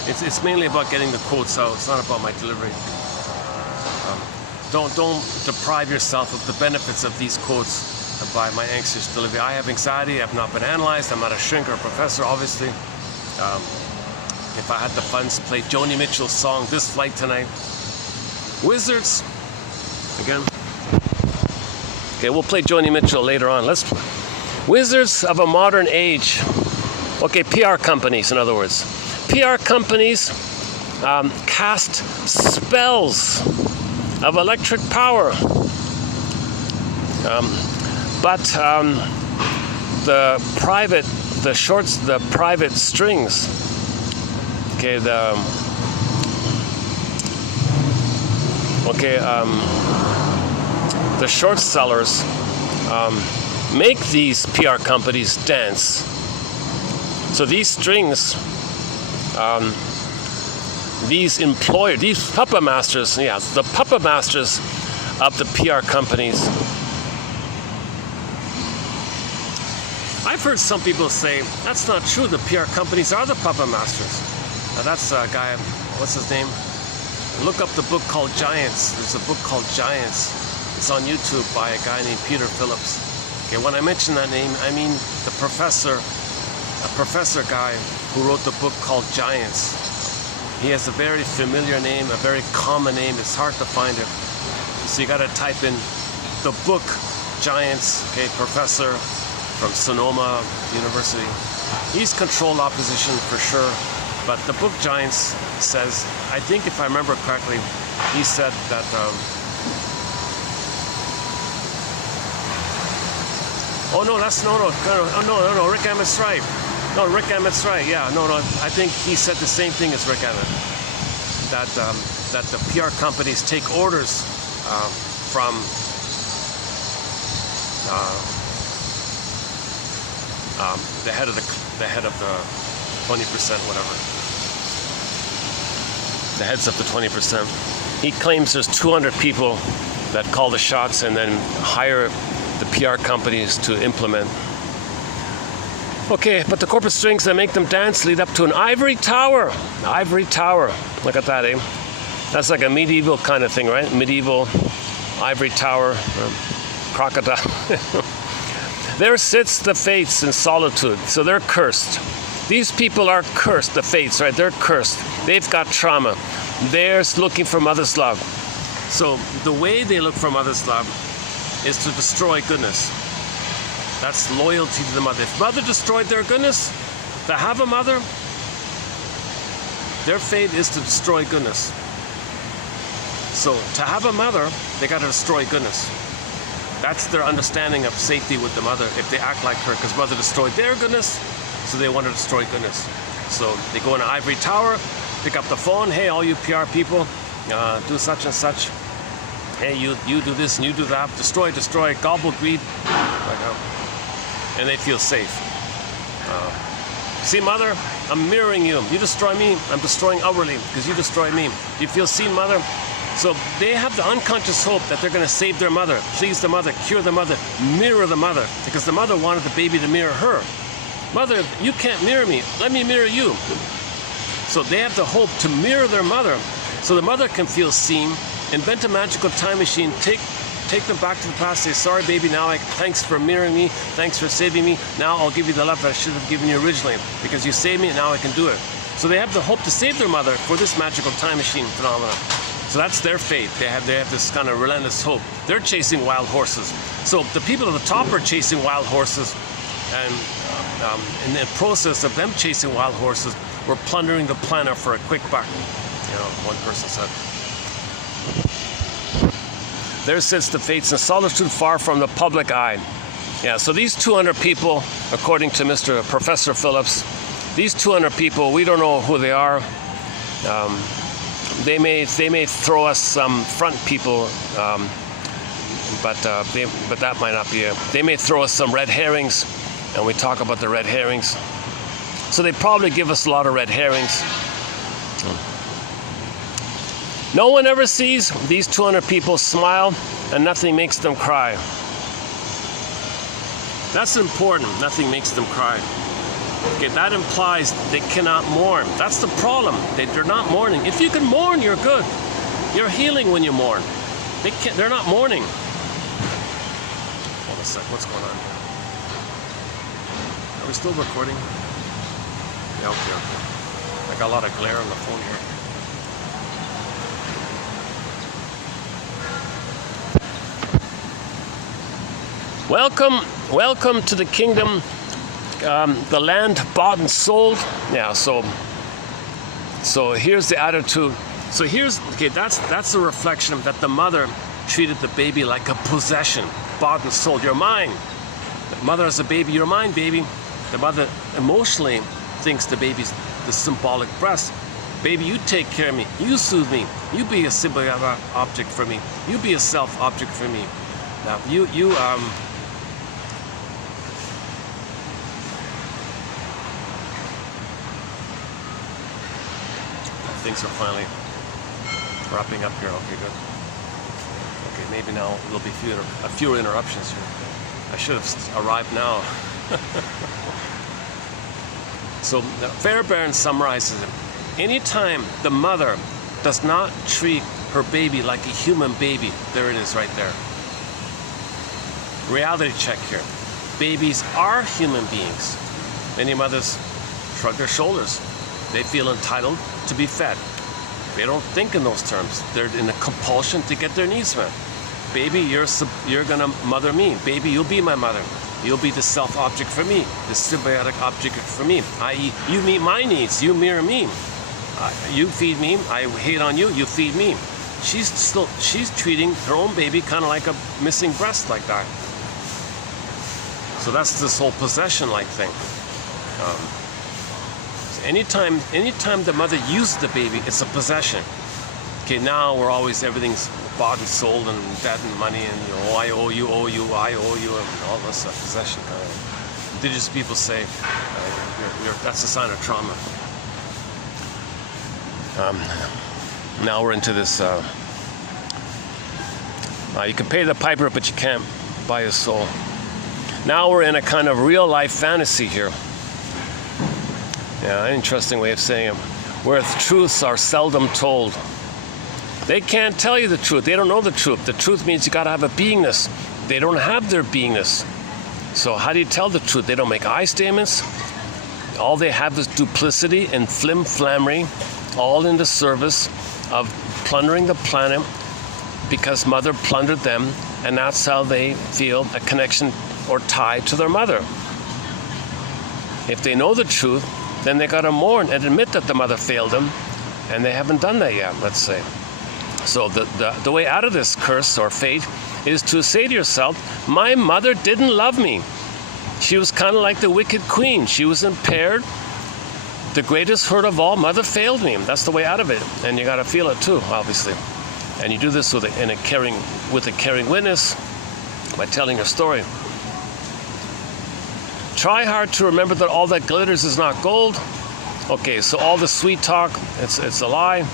It's mainly about getting the quotes out. It's not about my delivery. Don't deprive yourself of the benefits of these quotes by my anxious delivery. I have anxiety. I've not been analyzed. I'm not a shrink or a professor, obviously. If I had the funds, play Joni Mitchell's song, This Flight Tonight. Wizards. Again. Okay, we'll play Joni Mitchell later on. Wizards of a modern age. Okay, PR companies, in other words. PR companies cast spells of electric power. But the private strings, okay, the short sellers make these PR companies dance. So these strings, these puppet masters, the puppet masters of the PR companies. I've heard some people say, that's not true, the PR companies are the puppet masters. Now that's a guy, what's his name? Look up the book called Giants. There's a book called Giants. It's on YouTube by a guy named Peter Phillips. Okay, when I mention that name, I mean a professor guy who wrote the book called Giants. He has a very familiar name, a very common name. It's hard to find it. So you gotta type in the book Giants, okay, professor from Sonoma University. He's controlled opposition for sure, but the book Giants says, I think if I remember correctly, he said that no, Rick Emmett's right. No, Rick Emmett's right. Yeah, no, I think he said the same thing as Rick Emmett. That the PR companies take orders from the head of the 20%, whatever. The heads of the 20%. He claims there's 200 people that call the shots and then hire the PR companies to implement. Okay, but the corporate strings that make them dance lead up to an ivory tower. Ivory tower. Look at that, eh? That's like a medieval kind of thing, right? Medieval ivory tower, crocodile. There sits the fates in solitude. So they're cursed. These people are cursed, the fates, right? They're cursed. They've got trauma. They're looking for mother's love. So the way they look for mother's love is to destroy goodness. That's loyalty to the mother. If mother destroyed their goodness, to have a mother, their fate is to destroy goodness. So to have a mother, they got to destroy goodness. That's their understanding of safety with the mother if they act like her, because mother destroyed their goodness, so they want to destroy goodness. So they go in an ivory tower, pick up the phone, hey, all you PR people, do such and such. Hey, you do this and you do that. Destroy, gobble, greed. And they feel safe. See, mother, I'm mirroring you. You destroy me, I'm destroying outwardly because you destroy me. Do you feel seen, mother? So they have the unconscious hope that they're going to save their mother, please the mother, cure the mother, mirror the mother, because the mother wanted the baby to mirror her. Mother, you can't mirror me. Let me mirror you. So they have the hope to mirror their mother so the mother can feel seen, invent a magical time machine, take them back to the past, say, sorry, baby, now thanks for mirroring me, thanks for saving me, now I'll give you the love that I should have given you originally, because you saved me and now I can do it. So they have the hope to save their mother for this magical time machine phenomenon. So that's their fate. They have this kind of relentless hope. They're chasing wild horses. So the people at the top are chasing wild horses, and in the process of them chasing wild horses, we're plundering the planet for a quick buck. You know, one person said. There sits the fates in solitude far from the public eye. Yeah, so these 200 people, according to Mr. Professor Phillips, these 200 people, we don't know who they are. They may throw us some front people, but that might not be it. They may throw us some red herrings, and we talk about the red herrings. So they probably give us a lot of red herrings. No one ever sees these 200 people smile, and nothing makes them cry. That's important. Nothing makes them cry. Okay, that implies they cannot mourn. That's the problem. They're not mourning. If you can mourn, you're good. You're healing when you mourn. They're not mourning. Hold a sec. What's going on here? Are we still recording? Yeah, okay. I got a lot of glare on the phone here. Welcome to the kingdom, the land bought and sold. Yeah, so here's the attitude. So that's a reflection that the mother treated the baby like a possession, bought and sold. You're mine. The mother has a baby, you're mine, baby. The mother emotionally thinks the baby's the symbolic breast. Baby, you take care of me. You soothe me. You be a symbiotic object for me. You be a self object for me. Now, things are finally wrapping up here. Okay, good. Okay, maybe now there'll be fewer interruptions here. I should have arrived now. So Fairbairn summarizes it. Anytime the mother does not treat her baby like a human baby, there it is right there. Reality check here. Babies are human beings. Many mothers shrug their shoulders. They feel entitled to be fed. They don't think in those terms. They're in a compulsion to get their needs met. Baby, you're gonna mother me. Baby, you'll be my mother. You'll be the self object for me, the symbiotic object for me. I.e., you meet my needs. You mirror me. You feed me. I hate on you. You feed me. She's treating her own baby kind of like a missing breast, like that. So that's this whole possession-like thing. Anytime the mother uses the baby, it's a possession. Okay, now everything's bought and sold and debt and money and I owe you, I owe you, and all this stuff, possession kind of. Indigenous people say that's a sign of trauma. Now we're into this. You can pay the piper, but you can't buy his soul. Now we're in a kind of real life fantasy here. Yeah, interesting way of saying it. Where truths are seldom told. They can't tell you the truth. They don't know the truth. The truth means you got to have a beingness. They don't have their beingness. So how do you tell the truth? They don't make I statements. All they have is duplicity and flim-flammery, all in the service of plundering the planet because mother plundered them, and that's how they feel a connection or tie to their mother. If they know the truth, then they got to mourn and admit that the mother failed them, and they haven't done that yet, let's say. So the way out of this curse or fate is to say to yourself, my mother didn't love me. She was kind of like the wicked queen. She was impaired. The greatest hurt of all, mother failed me. That's the way out of it. And you got to feel it too, obviously. And you do this with a caring witness by telling a story. Try hard to remember that all that glitters is not gold. Okay, so all the sweet talk, it's a lie.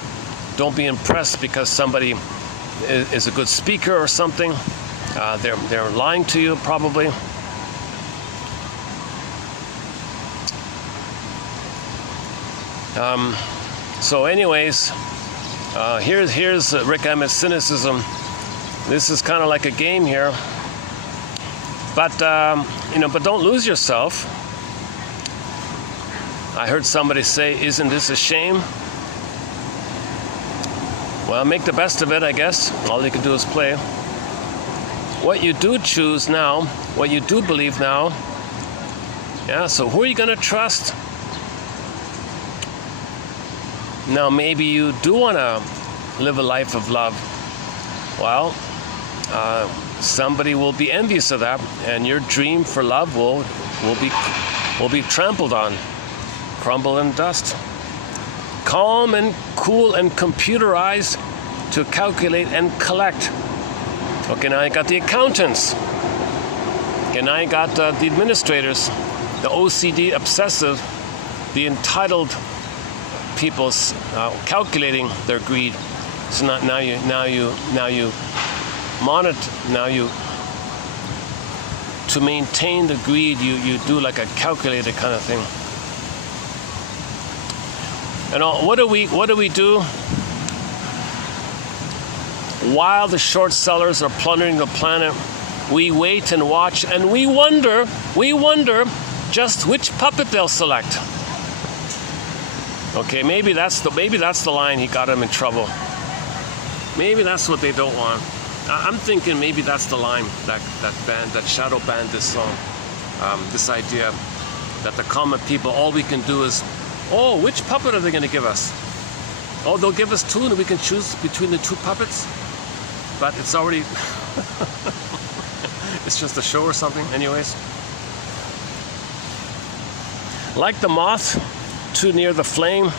Don't be impressed because somebody is a good speaker or something. They're lying to you probably. So anyways, here's Rick Emmett's cynicism. This is kind of like a game here. But, but don't lose yourself. I heard somebody say, isn't this a shame? Well, make the best of it, I guess. All you can do is play. What you do choose now, what you do believe now, yeah, so who are you going to trust? Now, maybe you do want to live a life of love. Well, somebody will be envious of that, and your dream for love will be trampled on, crumble in dust. Calm and cool and computerized to calculate and collect. Okay, now I got the accountants. Okay, now I got the administrators, the OCD obsessive, the entitled people calculating their greed. So now you monitor. Now you, to maintain the greed, you do like a calculated kind of thing. And what do we do while the short sellers are plundering the planet? We wait and watch, and we wonder just which puppet they'll select. Okay, maybe that's the line he got him in trouble. Maybe that's what they don't want. I'm thinking maybe that's the line that shadow banned this song. This idea that the common people, all we can do is, oh, which puppet are they going to give us? Oh, they'll give us two, and we can choose between the two puppets. But it's already, it's just a show or something. Anyways, like the moth too near the flame,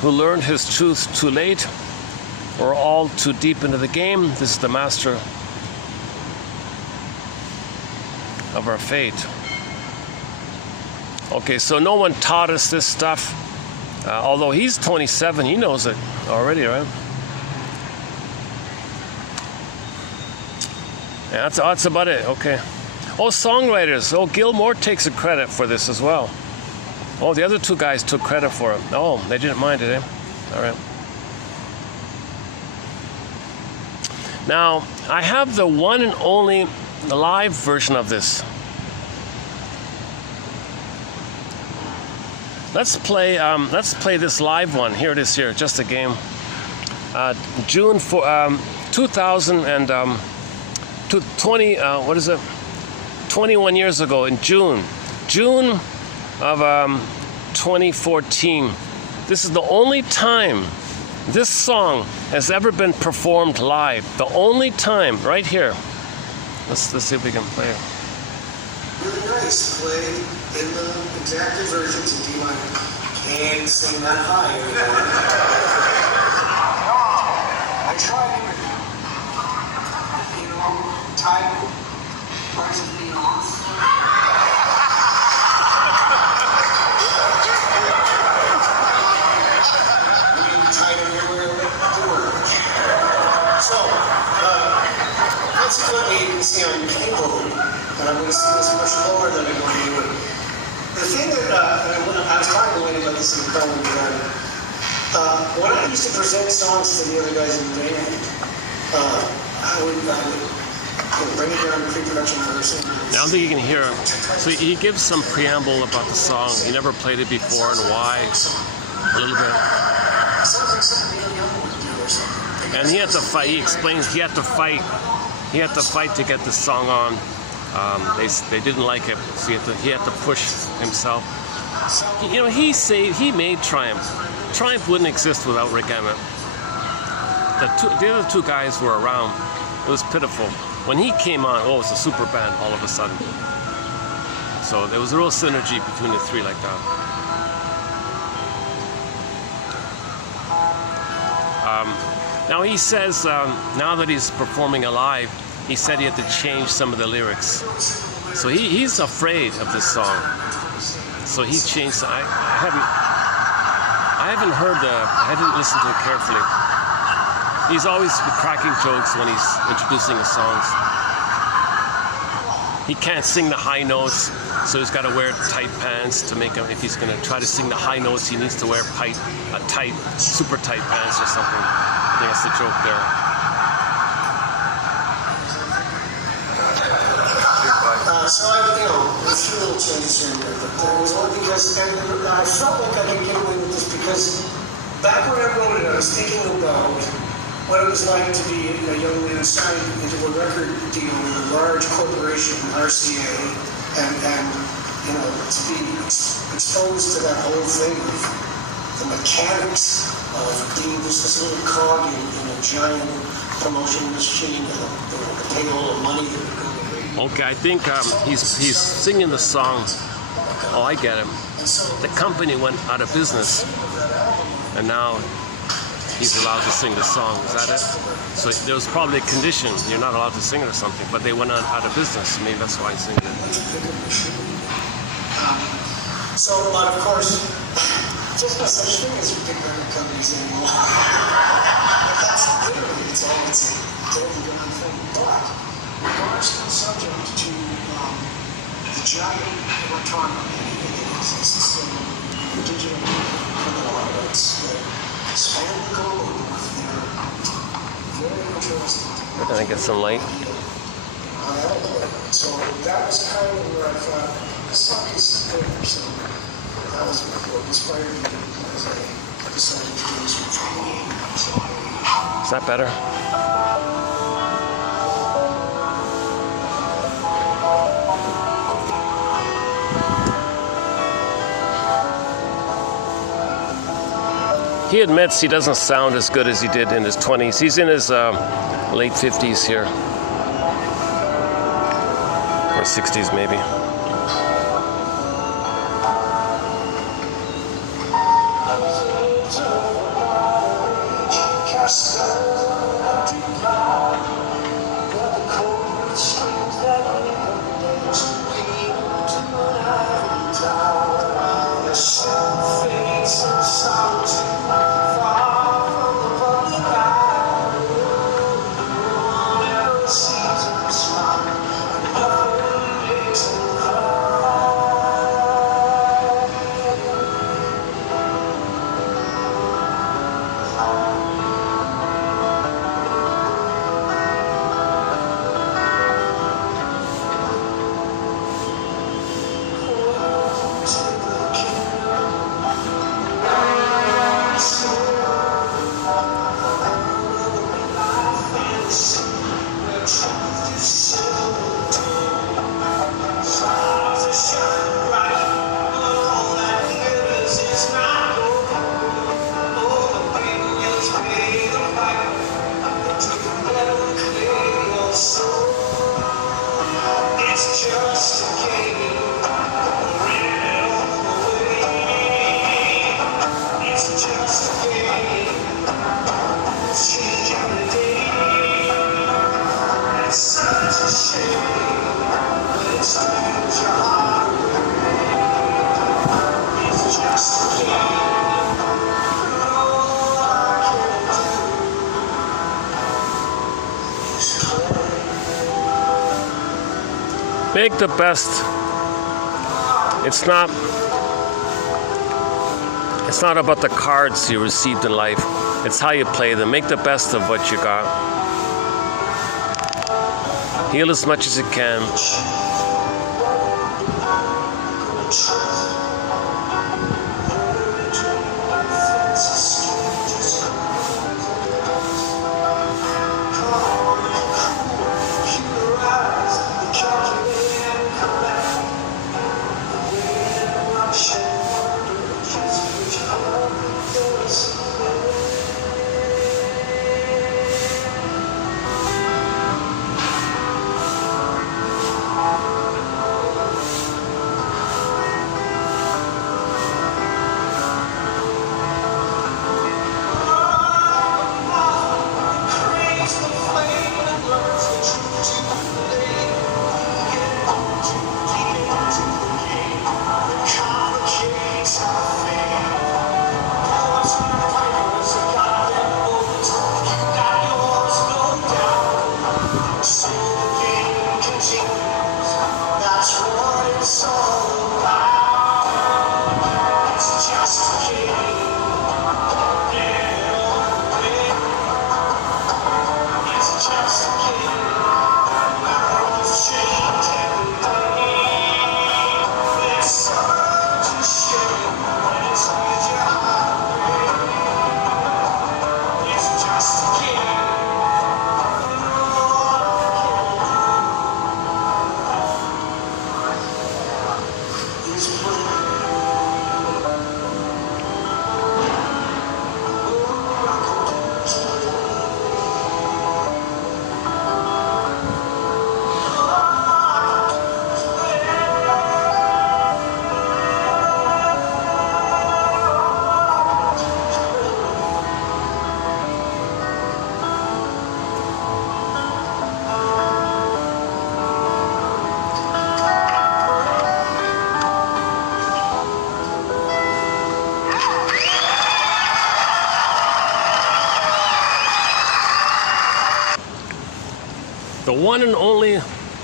who learned his truth too late, or all too deep into the game. This is the master of our fate. Okay, so no one taught us this stuff. Although he's 27, he knows it already, right? Yeah, that's about it. Okay. Oh, songwriters. Oh, Gilmore takes a credit for this as well. Oh, the other two guys took credit for it. Oh, they didn't mind it, eh? All right. Now, I have the one and only live version of this. Let's play this live one. Here it is here, just a game. June 2020, 21 years ago in June of 2014. This is the only time this song has ever been performed live. The only time, right here. Let's see if we can play it. Really nice. Play in the exact version to D minor. Can't sing that high anymore. I tried type parts of being off. So, consequently, you can see I'm capable, but I'm going to see this much lower than I'm going to do it. The thing that I was talking to Wayne about this in the car when we got it. When I used to present songs to the other guys in the band, I would bring it down to pre-production rehearsal. I don't think you can hear him. So he gives some preamble about the song. He never played it before and why. A little bit. Sounds like something Neil Young would do or something. And he had to fight. He explains he had to fight. He had to fight to get the song on. They didn't like it, so he had to push himself. He made Triumph. Triumph wouldn't exist without Rick Emmett. The other two guys were around. It was pitiful. When he came on, it was a super band all of a sudden. So there was a real synergy between the three like that. Now he says, now that he's performing alive, he said he had to change some of the lyrics. So he's afraid of this song. So he changed. I didn't listen to it carefully. He's always cracking jokes when he's introducing his songs. He can't sing the high notes, so he's got to wear tight pants to make him. If he's going to try to sing the high notes, he needs to wear super tight pants or something. I think that's the joke there. So a few little changes here and there, but it was only because I felt like I could get away with this because back when I wrote it, I was thinking about what it was like to be a young man signed into a record deal with a large corporation, RCA, and to be exposed to that whole thing of the mechanics of being this little cog in a giant promotion machine and the payroll of money that would go. Okay, I think he's singing the song. Oh, I get him. The company went out of business, and now he's allowed to sing the song. Is that it? So there was probably a condition. You're not allowed to sing it or something, but they went out of business. Maybe that's why he's singing it. But of course, just no such thing as big record companies anymore. That's literally, it's a totally different thing. But we are still subject to the giant electronic exists in digital criminal outlets that span the globe with their very interesting. We're gonna get some light. So that was kind of where I thought the song is good. So that was what inspired me as I decided to do this one. Is that better? He admits he doesn't sound as good as he did in his 20s. He's in his late 50s here. Or 60s maybe. Make the best. It's not about the cards you received in life. It's how you play them. Make the best of what you got. Heal as much as you can. The one and only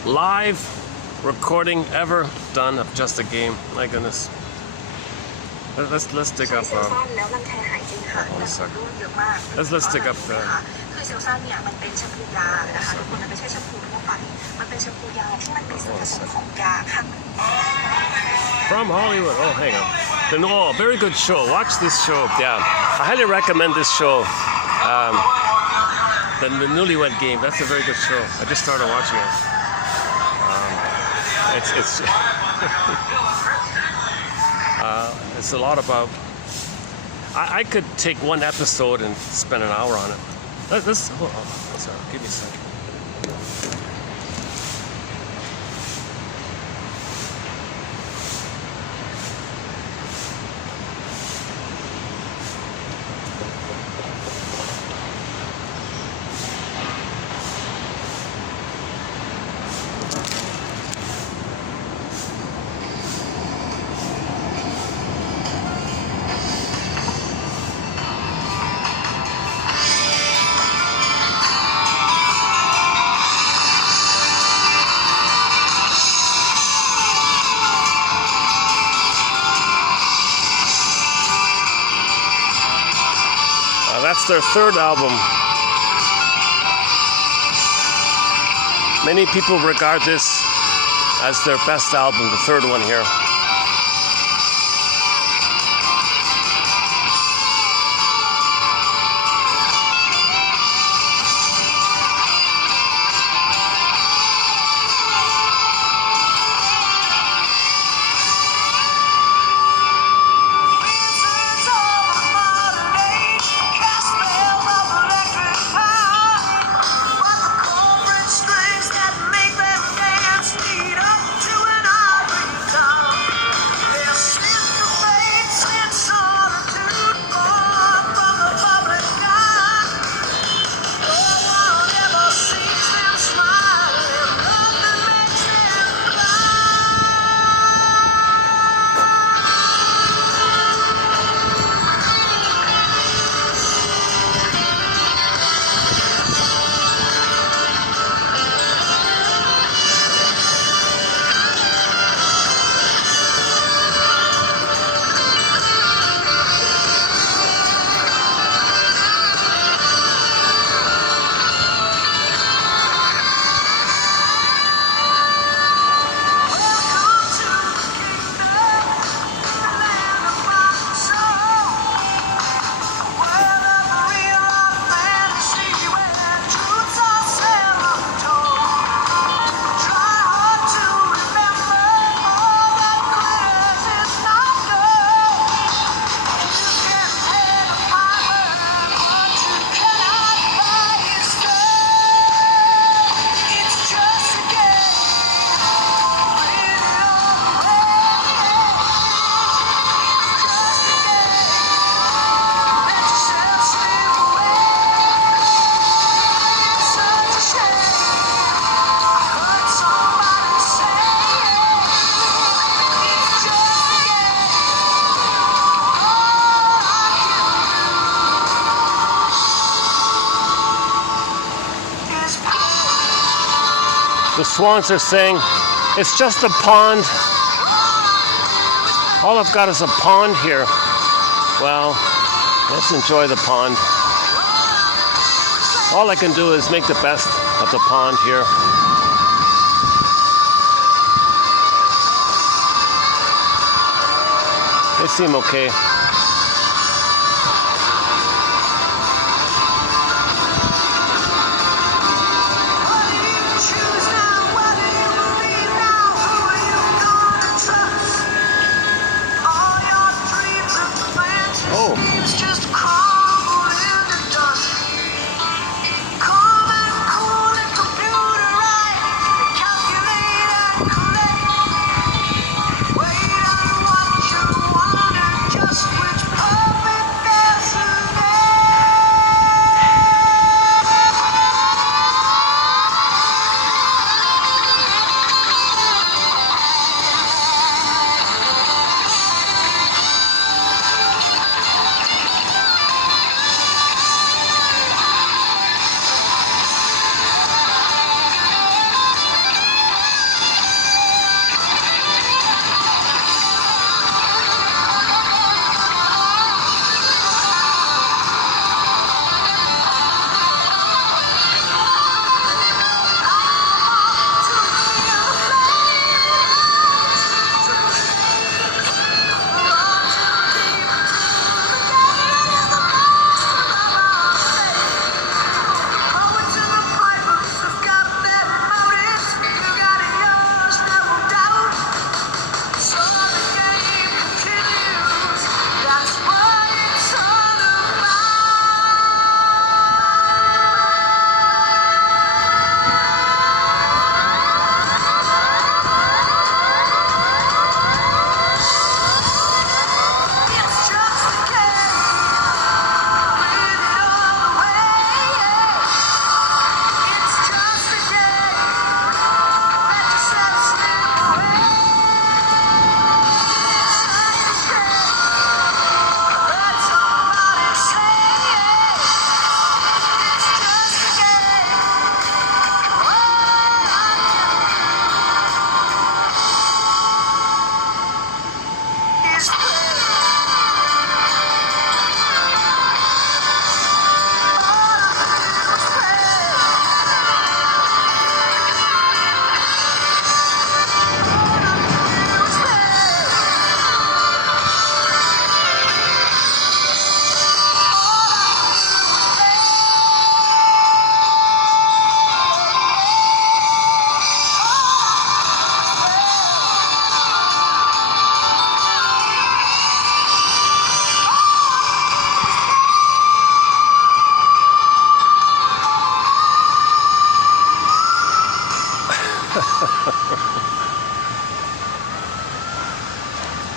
live recording ever done of Just a Game. My goodness. Let's dig up. One second. Let's dig up the. From Hollywood. Oh, hang on. Oh, very good show. Watch this show. Yeah, I highly recommend this show. The Newlywed Game. That's a very good show. I just started watching it. It's a lot about. I could take one episode and spend an hour on it. Let's hold on. Sorry, give me a second. That's their third album. Many people regard this as their best album, the third one here. The swans are saying, it's just a pond. All I've got is a pond here. Well, let's enjoy the pond. All I can do is make the best of the pond here. They seem okay.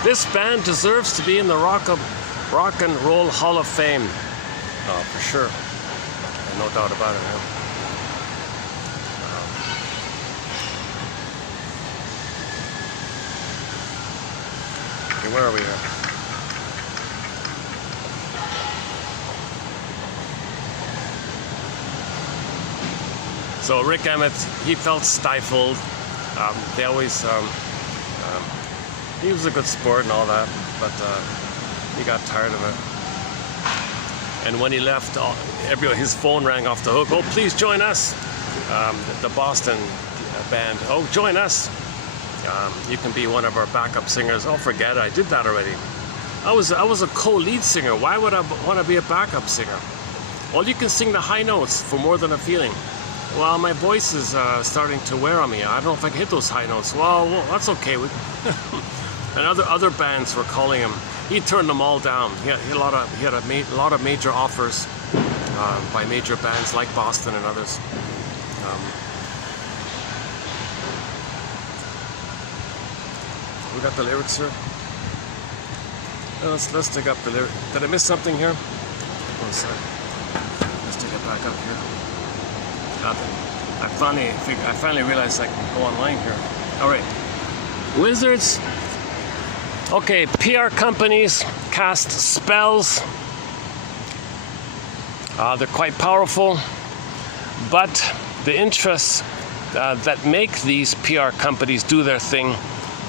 This band deserves to be in the Rock and Roll Hall of Fame. Oh, for sure. No doubt about it. Huh? Okay, where are we here? So Rick Emmett, he felt stifled. They always, he was a good sport and all that, but he got tired of it. And when he left, his phone rang off the hook. Oh, please join us. The Boston band. Oh, join us. You can be one of our backup singers. Oh, forget it. I did that already. I was a co-lead singer. Why would I want to be a backup singer? Well, you can sing the high notes for More Than a Feeling. Well, my voice is starting to wear on me. I don't know if I can hit those high notes. Well that's okay. And other bands were calling him. He turned them all down. He had a lot of major offers by major bands like Boston and others. We got the lyrics here. Let's take up the lyrics. Did I miss something here? Oh, sorry. Let's take it back up here. I finally realized I can go online here. All right. Wizards. Okay, PR companies cast spells. They're quite powerful, but the interests that make these PR companies do their thing.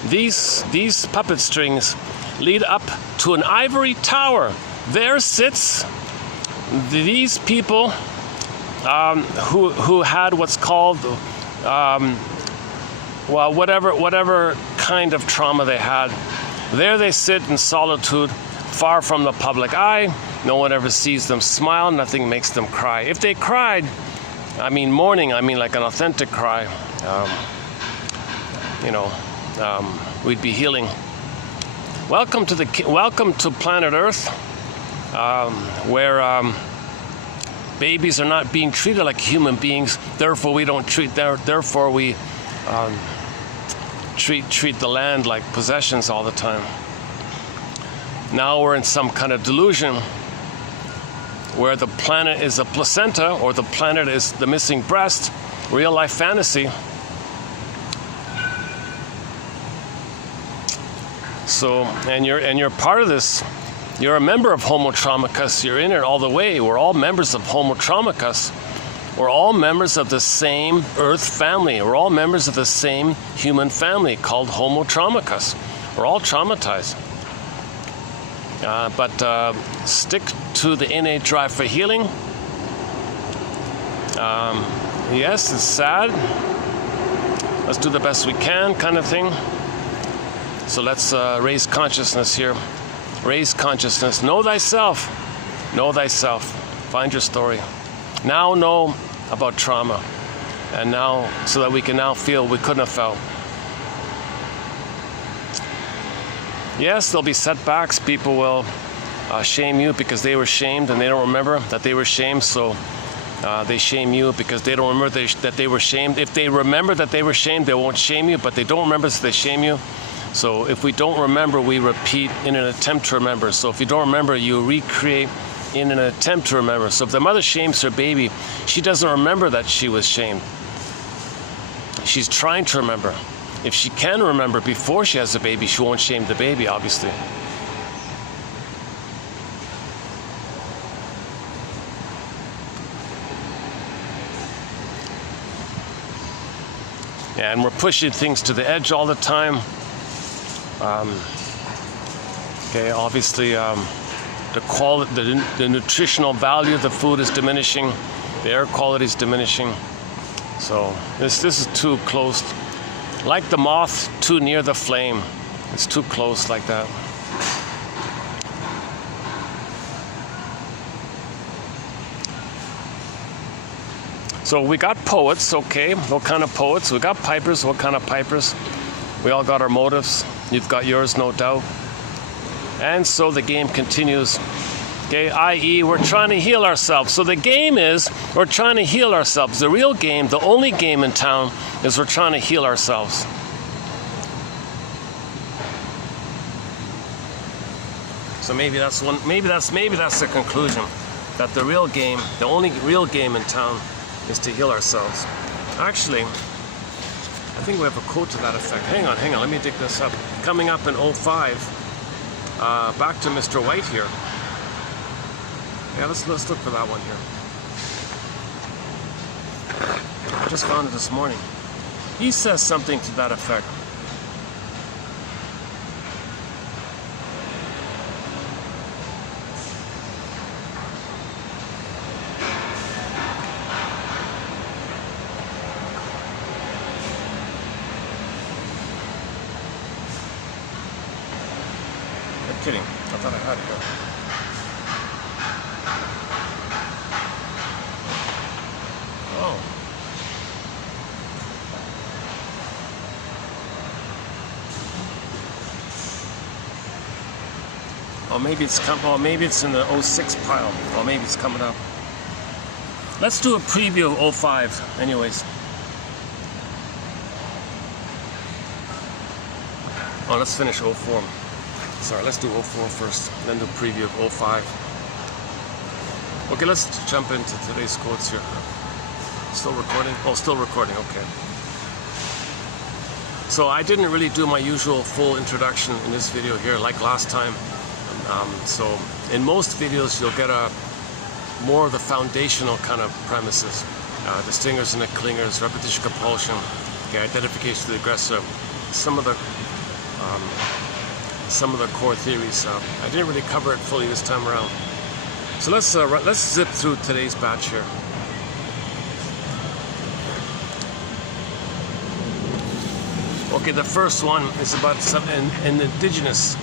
These puppet strings lead up to an ivory tower. There sits these people who had what's called, well, whatever kind of trauma they had. There they sit in solitude, far from the public eye. No one ever sees them smile. Nothing makes them cry. If they cried, I mean mourning, I mean like an authentic cry, we'd be healing. Welcome to planet Earth, where babies are not being treated like human beings. Therefore, we don't treat. Therefore, we treat the land like possessions all the time. Now we're in some kind of delusion where the planet is a placenta, or the planet is the missing breast. Real life fantasy. So, and you're part of this. You're a member of Homo Traumicus. You're in it all the way. We're all members of Homo Traumicus. We're all members of the same Earth family. We're all members of the same human family called Homo Traumicus. We're all traumatized. But stick to the innate drive for healing. Yes, it's sad. Let's do the best we can, kind of thing. So let's raise consciousness here. Raise consciousness. Know thyself. Know thyself. Find your story. Now know about trauma. And now, so that we can now feel we couldn't have felt. Yes, there'll be setbacks. People will shame you because they were shamed and they don't remember that they were shamed. So they shame you because they don't remember that they were shamed. If they remember that they were shamed, they won't shame you, but they don't remember, so they shame you. So if we don't remember, we repeat in an attempt to remember. So if you don't remember, you recreate in an attempt to remember. So if the mother shames her baby, she doesn't remember that she was shamed. She's trying to remember. If she can remember before she has a baby, she won't shame the baby, obviously. And we're pushing things to the edge all the time. Okay, obviously the quality, the nutritional value of the food is diminishing. The air quality is diminishing. So this is too close. Like the moth too near the flame. It's too close like that. So we got poets, okay. What kind of poets? We got pipers. What kind of pipers? We all got our motives. You've got yours, no doubt. And so the game continues. Okay, i.e. we're trying to heal ourselves. So the game is we're trying to heal ourselves. The real game, the only game in town, is we're trying to heal ourselves. So maybe that's the conclusion. That the real game, the only real game in town, is to heal ourselves. Actually, I think we have a quote to that effect. Hang on, let me dig this up. Coming up in 05, back to Mr. White here. Yeah, let's look for that one here. I just found it this morning. He says something to that effect. I'm kidding. I thought I had it here. Or maybe it's in the 06 pile. Or maybe it's coming up. Let's do a preview of 05 anyways. Oh, let's finish 04. Sorry, let's do 04 first, then do a preview of 05. Okay, let's jump into today's quotes here. Still recording? Oh, still recording, okay. So I didn't really do my usual full introduction in this video here like last time. So in most videos you'll get more of the foundational kind of premises. the stingers and the clingers, repetition compulsion, okay, identification to the aggressor, some of the core theories. I didn't really cover it fully this time around. So let's zip through today's batch here. Okay, the first one is about an indigenous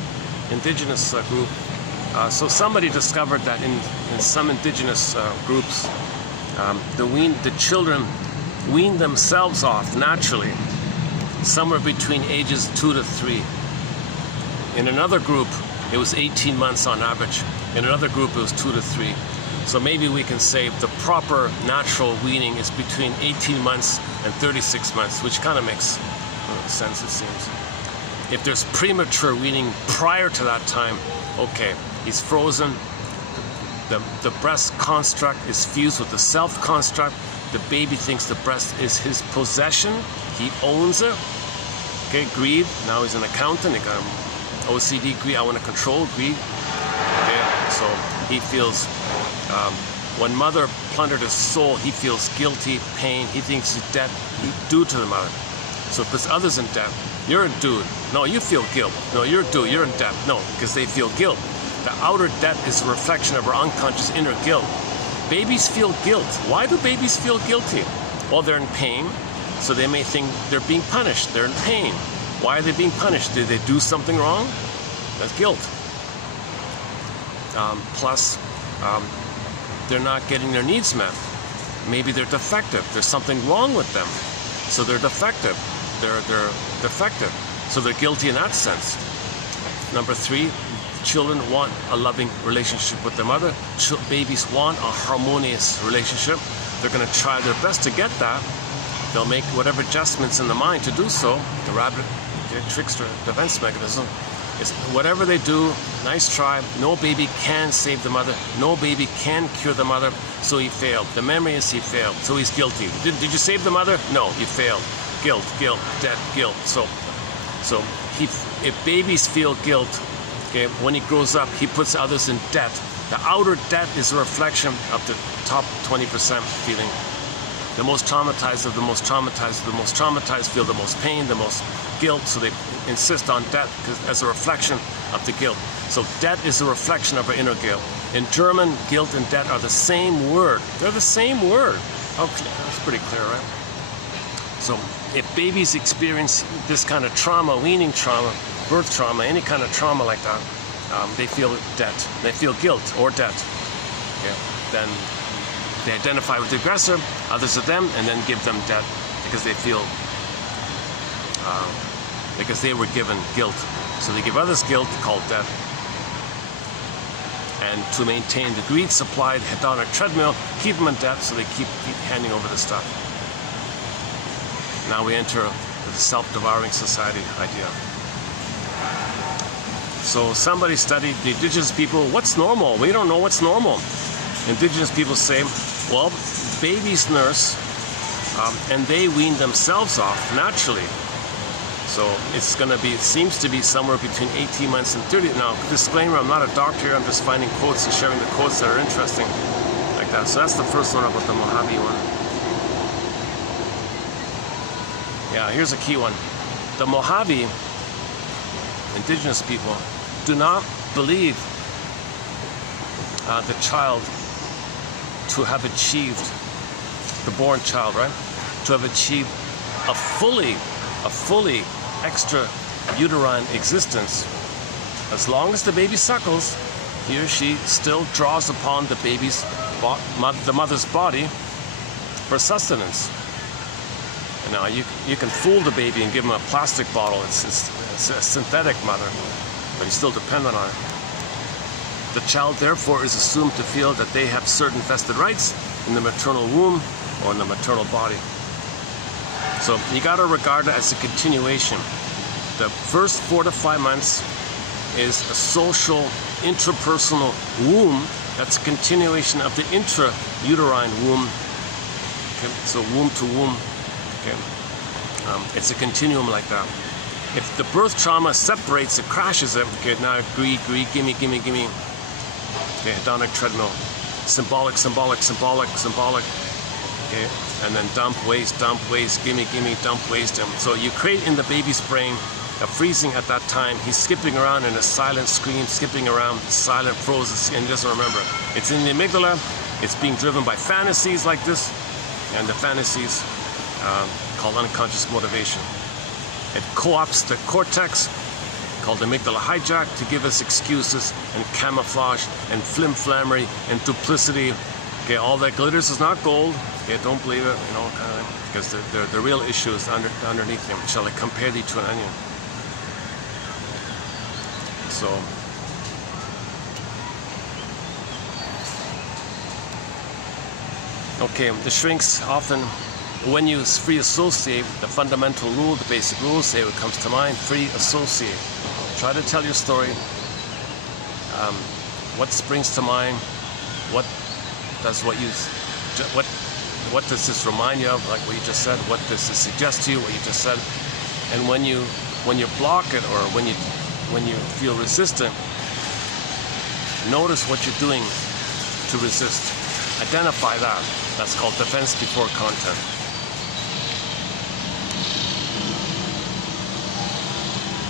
group. So somebody discovered that in some indigenous groups, the children wean themselves off naturally, somewhere between ages 2 to 3. In another group, it was 18 months on average. In another group, it was 2 to 3. So maybe we can say the proper natural weaning is between 18 months and 36 months, which kind of makes sense, it seems. If there's premature weaning prior to that time, okay, he's frozen. The breast construct is fused with the self construct. The baby thinks the breast is his possession. He owns it. Okay, greed. Now he's an accountant. He got OCD, greed. I want to control, greed. Okay, so he feels, when mother plundered his soul, he feels guilty, pain. He thinks he's debt due to the mother. So because others in debt, you're a dude. No, you feel guilt. No, you're a dude. You're in debt. No, because they feel guilt. The outer debt is a reflection of our unconscious inner guilt. Babies feel guilt. Why do babies feel guilty? Well, they're in pain, so they may think they're being punished. They're in pain. Why are they being punished? Did they do something wrong? That's guilt. Plus, they're not getting their needs met. Maybe they're defective. There's something wrong with them, so they're defective. They're defective, so they're guilty in that sense. Number 3, children want a loving relationship with their mother. Babies want a harmonious relationship. They're going to try their best to get that. They'll make whatever adjustments in the mind to do so. The rabbit, the trickster defense mechanism is whatever they do, nice try. No baby can save the mother. No baby can cure the mother, so he failed. The memory is he failed, so he's guilty. Did you save the mother? No, you failed. Guilt, debt, guilt. So if babies feel guilt, okay, when he grows up, he puts others in debt. The outer debt is a reflection of the top 20% feeling. The most traumatized of the most traumatized of the most traumatized feel the most pain, the most guilt, so they insist on debt as a reflection of the guilt. So debt is a reflection of our inner guilt. In German, guilt and debt are the same word. They're the same word. Okay, that's pretty clear, right? So if babies experience this kind of trauma, weaning trauma, birth trauma, any kind of trauma like that, they feel debt. They feel guilt or debt. Okay. Then they identify with the aggressor, others of them, and then give them debt because they feel, because they were given guilt. So they give others guilt called debt. And to maintain the greed supplied hedonic treadmill, keep them in debt, so they keep handing over the stuff. Now we enter the self-devouring society idea. So somebody studied the indigenous people. What's normal? We don't know what's normal. Indigenous people say, well, babies nurse and they wean themselves off naturally. So it's going to be, it seems to be somewhere between 18 months and 30. Now, disclaimer, I'm not a doctor here. I'm just finding quotes and sharing the quotes that are interesting like that. So that's the first one about the Mohave one. Yeah, here's a key one. The Mohave, indigenous people, do not believe the child to have achieved, the born child, right? To have achieved a fully extrauterine existence. As long as the baby suckles, he or she still draws upon the baby's, the mother's body for sustenance. Now, you can fool the baby and give him a plastic bottle. It's a synthetic mother, but you still dependent on it. The child, therefore, is assumed to feel that they have certain vested rights in the maternal womb or in the maternal body. So you got to regard it as a continuation. The first 4 to 5 months is a social, intrapersonal womb. That's a continuation of the intrauterine womb. Okay? So womb to womb. Okay. It's a continuum like that. If the birth trauma separates it, crashes it, okay, now greed, gimme. Okay, hedonic treadmill. Symbolic. Okay. and then dump, waste, gimme, dump, waste. So you create in the baby's brain a freezing at that time. He's skipping around in a silent scream, skipping around, silent, frozen, and he doesn't remember. It's in the amygdala. It's being driven by fantasies like this, and the fantasies called unconscious motivation. It co-opts the cortex, called amygdala hijack, to give us excuses and camouflage and flim-flammery and duplicity. Okay, all that glitters is not gold. Okay, don't believe it, you know, because the real issue is underneath him. Shall I compare thee to an onion? So, okay, the shrinks often, when you free associate, the fundamental rule, the basic rule, say what comes to mind, free associate. Try to tell your story. What springs to mind? What does this remind you of? Like what you just said. What does this suggest to you? What you just said. And when you block it, or when you feel resistant, notice what you're doing to resist. Identify that. That's called defense before content.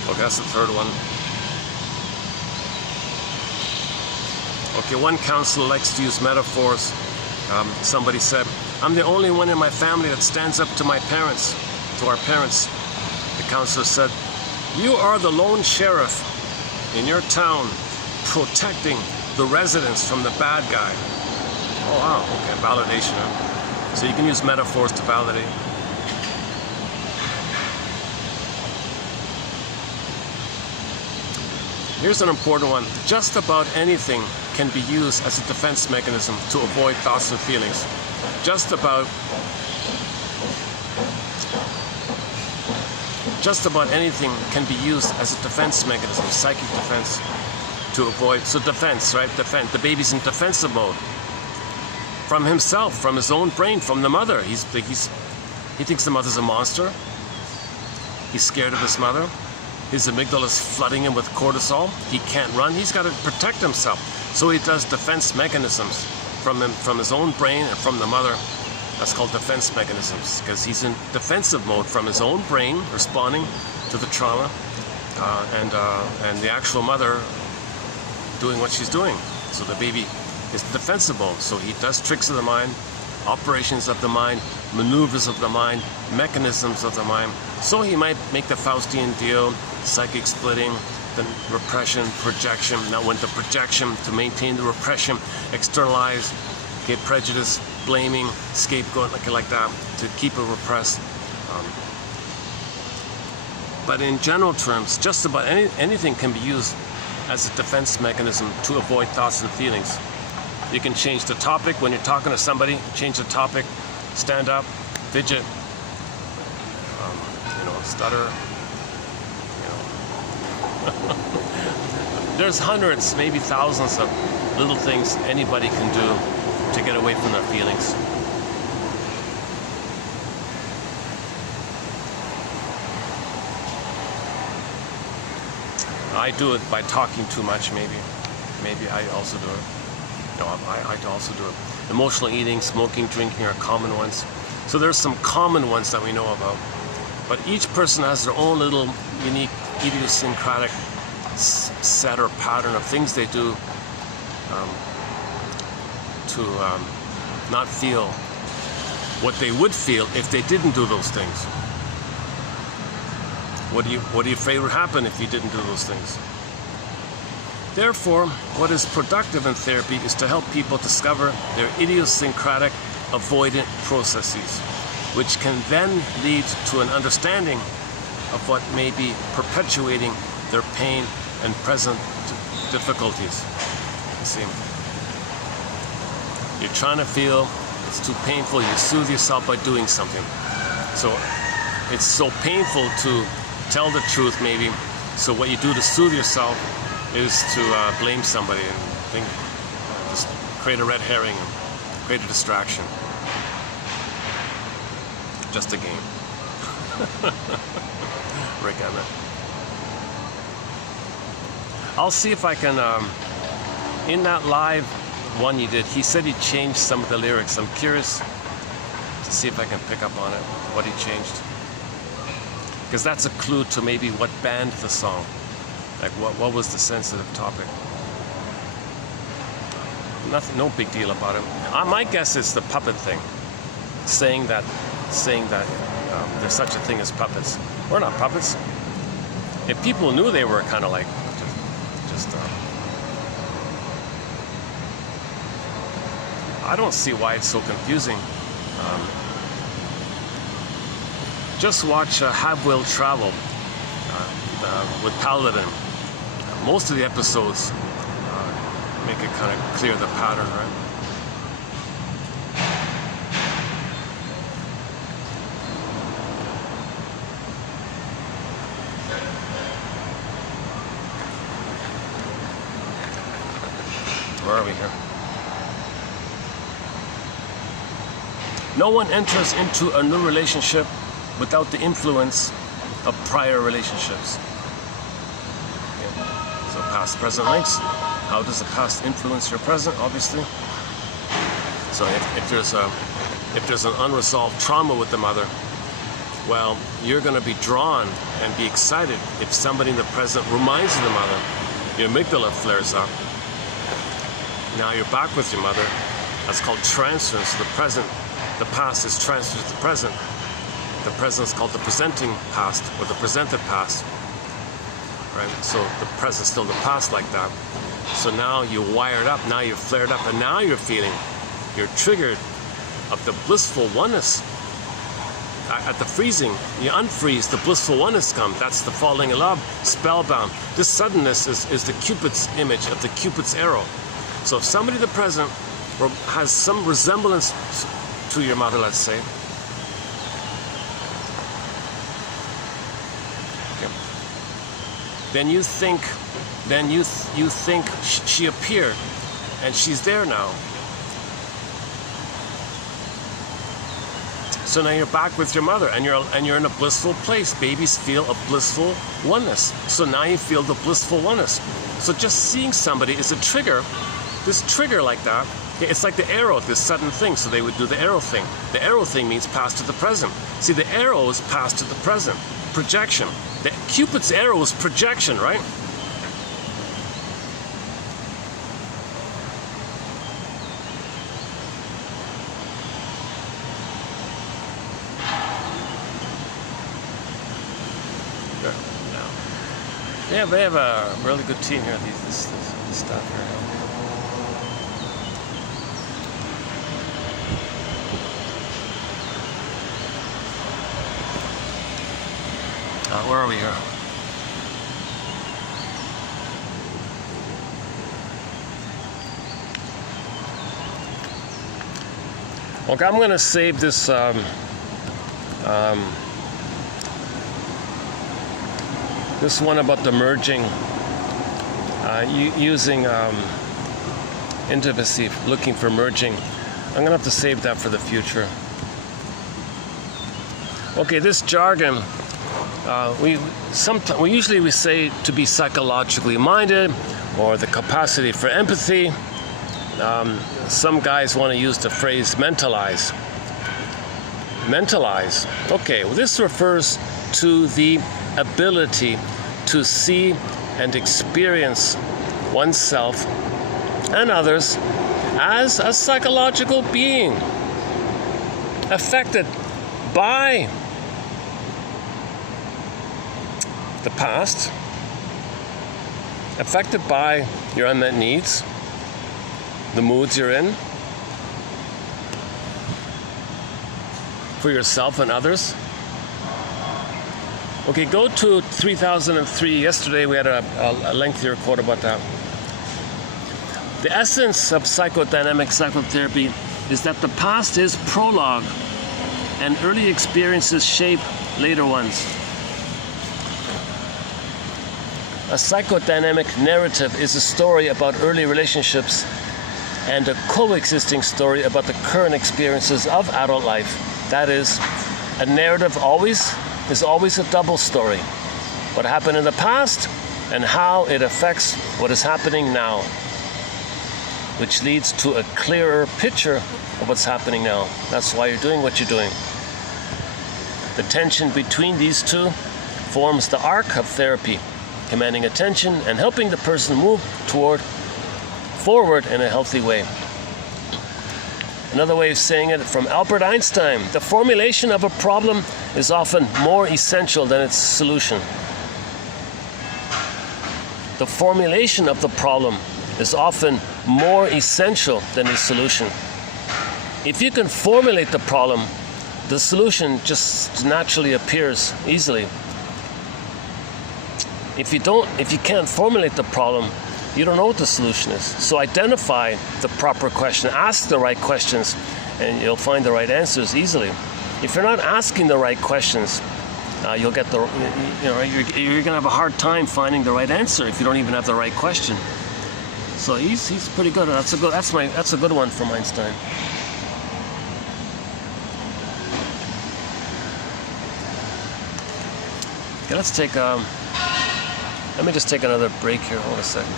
Okay, that's the third one. Okay, one counselor likes to use metaphors. Somebody said, I'm the only one in my family that stands up to my parents, to our parents. The counselor said, you are the lone sheriff in your town protecting the residents from the bad guy. Oh wow, okay, validation. Huh? So you can use metaphors to validate. Here's an important one. Just about anything can be used as a defense mechanism to avoid thoughts and feelings. Just about anything can be used as a defense mechanism, psychic defense, to avoid. So defense, right? Defense. The baby's in defensive mode. From himself, from his own brain, from the mother. He thinks the mother's a monster. He's scared of his mother. His amygdala is flooding him with cortisol. He can't run. He's got to protect himself. So he does defense mechanisms from his own brain and from the mother. That's called defense mechanisms, because he's in defensive mode from his own brain, responding to the trauma, and the actual mother doing what she's doing. So the baby is defensive mode. So he does tricks of the mind, operations of the mind, maneuvers of the mind, mechanisms of the mind. So he might make the Faustian deal, psychic splitting, then repression, projection. Now when the projection, to maintain the repression, externalize, get prejudice, blaming, scapegoat, like that, to keep it repressed. But in general terms, just about anything can be used as a defense mechanism to avoid thoughts and feelings. You can change the topic when you're talking to somebody, change the topic, stand up, fidget, stutter, There's hundreds, maybe thousands of little things anybody can do to get away from their feelings. I do it by talking too much, maybe. Maybe I also do it. No, I also do it. Emotional eating, smoking, drinking are common ones. So there's some common ones that we know about. But each person has their own little unique, idiosyncratic set or pattern of things they do to not feel what they would feel if they didn't do those things. What are you afraid would happen if you didn't do those things? Therefore, what is productive in therapy is to help people discover their idiosyncratic avoidant processes, which can then lead to an understanding of what may be perpetuating their pain and present difficulties. You see, you're trying to feel, it's too painful, you soothe yourself by doing something. So it's so painful to tell the truth, maybe. So what you do to soothe yourself is to blame somebody and just create a red herring and create a distraction. Just a game. Rick Emmett. I'll see if I can, in that live one you did, he said he changed some of the lyrics. I'm curious to see if I can pick up on it, what he changed. Because that's a clue to maybe what banned the song. Like what was the sensitive topic. Nothing, no big deal about it. My guess is the puppet thing. Saying that there's such a thing as puppets. We're not puppets. If people knew they were kind of like just I don't see why it's so confusing. Just watch Have Will Travel with Paladin. Most of the episodes make it kind of clear the pattern, right? Where are we here? No one enters into a new relationship without the influence of prior relationships. Okay. So past, present links. How does the past influence your present? Obviously. So if there's an unresolved trauma with the mother, well, you're going to be drawn and be excited if somebody in the present reminds you of the mother. Your amygdala flares up. Now you're back with your mother. That's called transference. The past is transferred to the present. The present is called the presenting past, or the presented past. Right? So the present's still the past like that. So now you're wired up, now you're flared up, and now you're triggered of the blissful oneness. At the freezing, you unfreeze, the blissful oneness comes. That's the falling in love, spellbound. This suddenness is the Cupid's image of the Cupid's arrow. So if somebody in the present has some resemblance to your mother, let's say, okay, then you think she appeared and she's there now. So now you're back with your mother and you're in a blissful place. Babies feel a blissful oneness. So now you feel the blissful oneness. So just seeing somebody is a trigger. This trigger like that, it's like the arrow, this sudden thing. So they would do the arrow thing. The arrow thing means past to the present. See, the arrow is past to the present. Projection. The Cupid's arrow is projection, right? Yeah, they have a really good team here. This stuff here. Where are we here? Okay, I'm going to save this this one about the merging, using intimacy, looking for merging. I'm going to have to save that for the future. Okay, this jargon, we usually say to be psychologically minded, or the capacity for empathy. Some guys want to use the phrase mentalize. Mentalize. Okay, well, this refers to the ability to see and experience oneself and others as a psychological being affected by the past, affected by your unmet needs, the moods you're in, for yourself and others. Okay, go to 3003. Yesterday we had a lengthier quote about that. The essence of psychodynamic psychotherapy is that the past is prologue and early experiences shape later ones. A psychodynamic narrative is a story about early relationships and a coexisting story about the current experiences of adult life. That is, a narrative is always a double story. What happened in the past and how it affects what is happening now, which leads to a clearer picture of what's happening now. That's why you're doing what you're doing. The tension between these two forms the arc of therapy, commanding attention and helping the person move forward in a healthy way. Another way of saying it from Albert Einstein: the formulation of a problem is often more essential than its solution. The formulation of the problem is often more essential than its solution. If you can formulate the problem, the solution just naturally appears easily. If you can't formulate the problem, you don't know what the solution is. So identify the proper question, ask the right questions, and you'll find the right answers easily. If you're not asking the right questions, you'll get you're gonna have a hard time finding the right answer if you don't even have the right question. So he's pretty good. That's a good one from Einstein. Okay, let me just take another break here. Hold a second.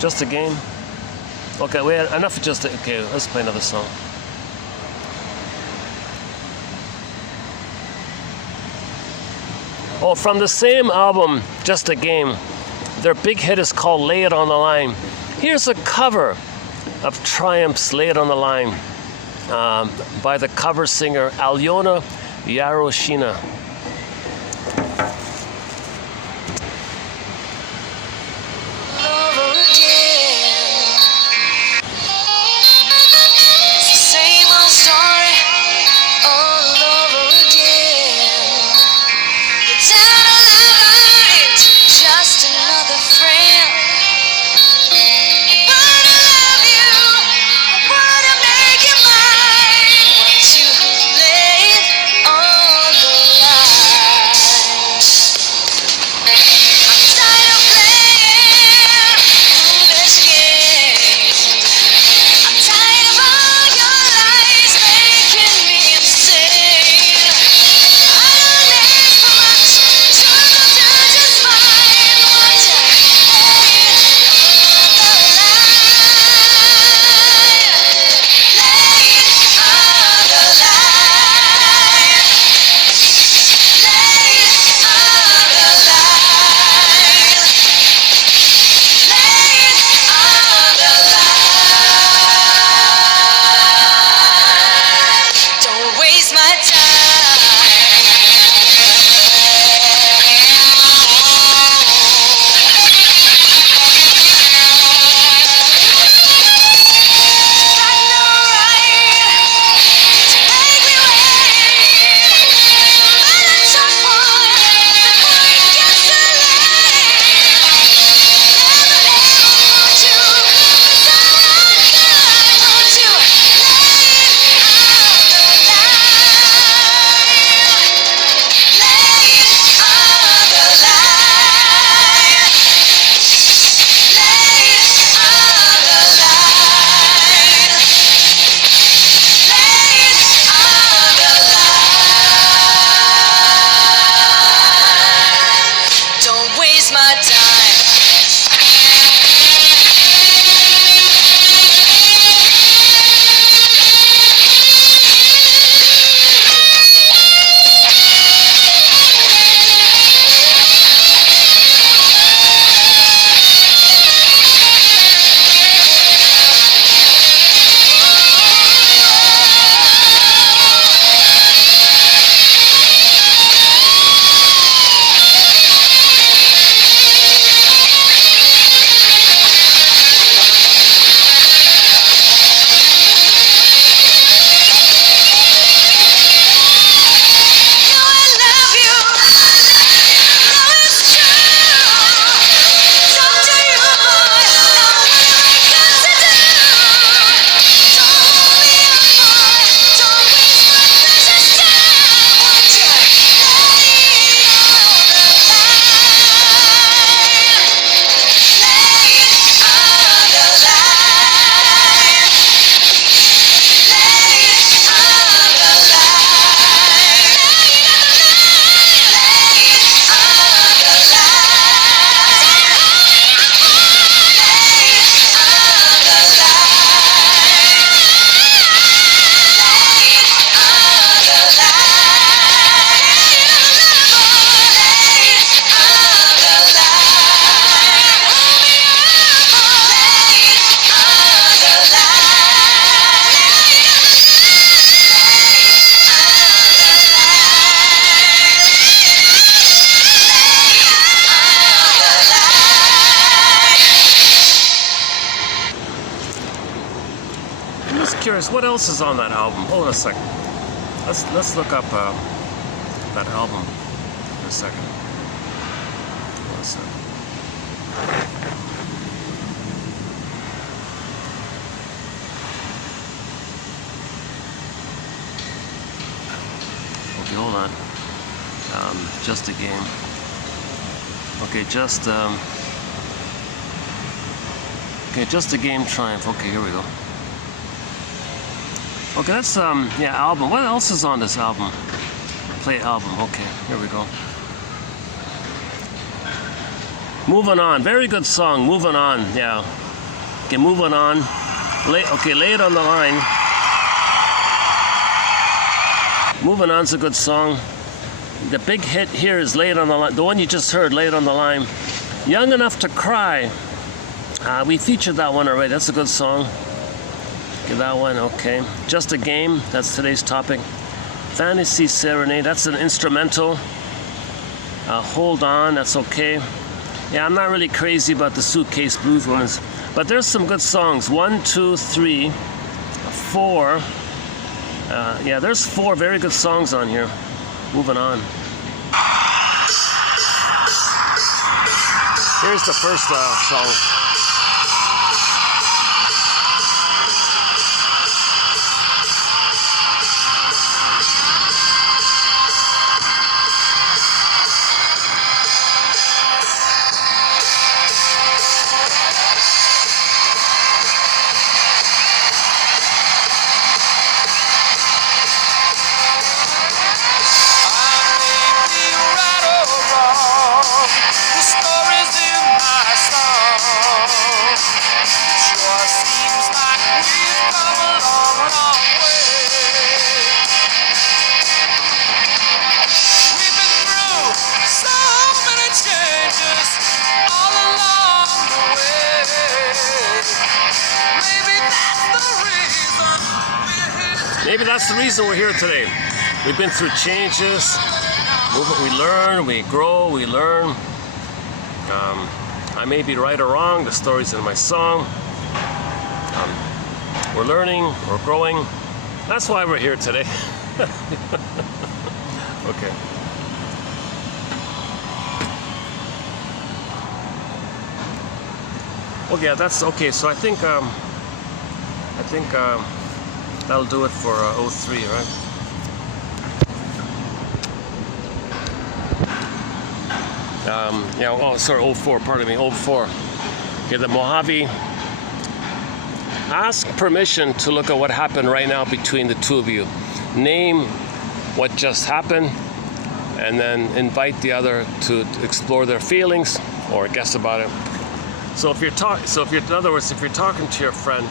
Just a game? Okay, we had enough of okay, let's play another song. Oh, from the same album, Just a Game, their big hit is called Lay It on the Line. Here's a cover of Triumph's Lay It on the Line by the cover singer Alyona Yaroshina. Lay it on the line. curious, what else is on that album? Hold on a second. Let's look up that album for a second. Hold on a second. Okay, hold on. Just a game. Okay, just a game triumph. Okay, here we go. Okay, that's yeah, album. What else is on this album? Play album. Okay, here we go. Moving on. Very good song. Moving on. Yeah. Okay, moving on. Lay it on the line. Moving on's a good song. The big hit here is Lay It on the Line. The one you just heard, Lay It on the Line. Young Enough to Cry. We featured that one already. That's a good song. Okay, that one, okay. Just a Game, that's today's topic. Fantasy Serenade, that's an instrumental. Hold On, that's okay. Yeah, I'm not really crazy about the Suitcase Blues ones, but there's some good songs. 1, 2, 3, 4. Yeah, there's 4 very good songs on here. Moving on. Here's the first song. Maybe that's the reason we're here today. We've been through changes. We learn, we grow, we learn. I may be right or wrong. The story's in my song. We're learning, we're growing. That's why we're here today. Okay. Well, yeah, that's okay. So I think that'll do it for 03, right? Yeah, oh, sorry, 04, pardon me, 04. Okay, the Mohave. Ask permission to look at what happened right now between the two of you. Name what just happened, and then invite the other to explore their feelings or guess about it. So if you're in other words, if you're talking to your friend,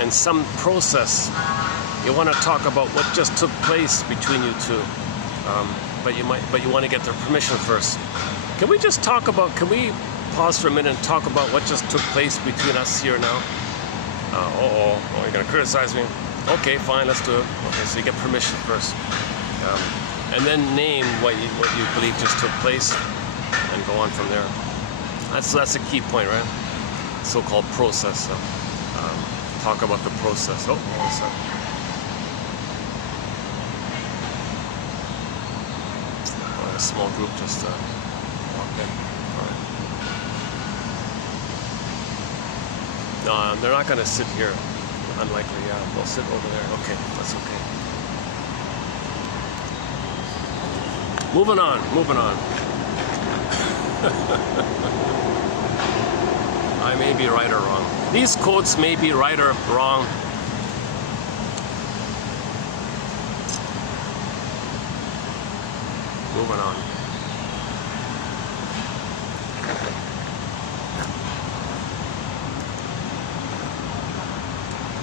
and some process, you want to talk about what just took place between you two, but you want to get their permission first. Can we pause for a minute and talk about what just took place between us here now? Oh, you're gonna criticize me? Okay, fine, let's do it. Okay, so you get permission first, and then name what you believe just took place, and go on from there. That's a key point, right? So-called process. So, talk about the process. Oh, one second. A small group just walked in. All right. No, they're not going to sit here. Unlikely, yeah. They'll sit over there. Okay, that's okay. Moving on. I may be right or wrong. These quotes may be right or wrong. Moving on.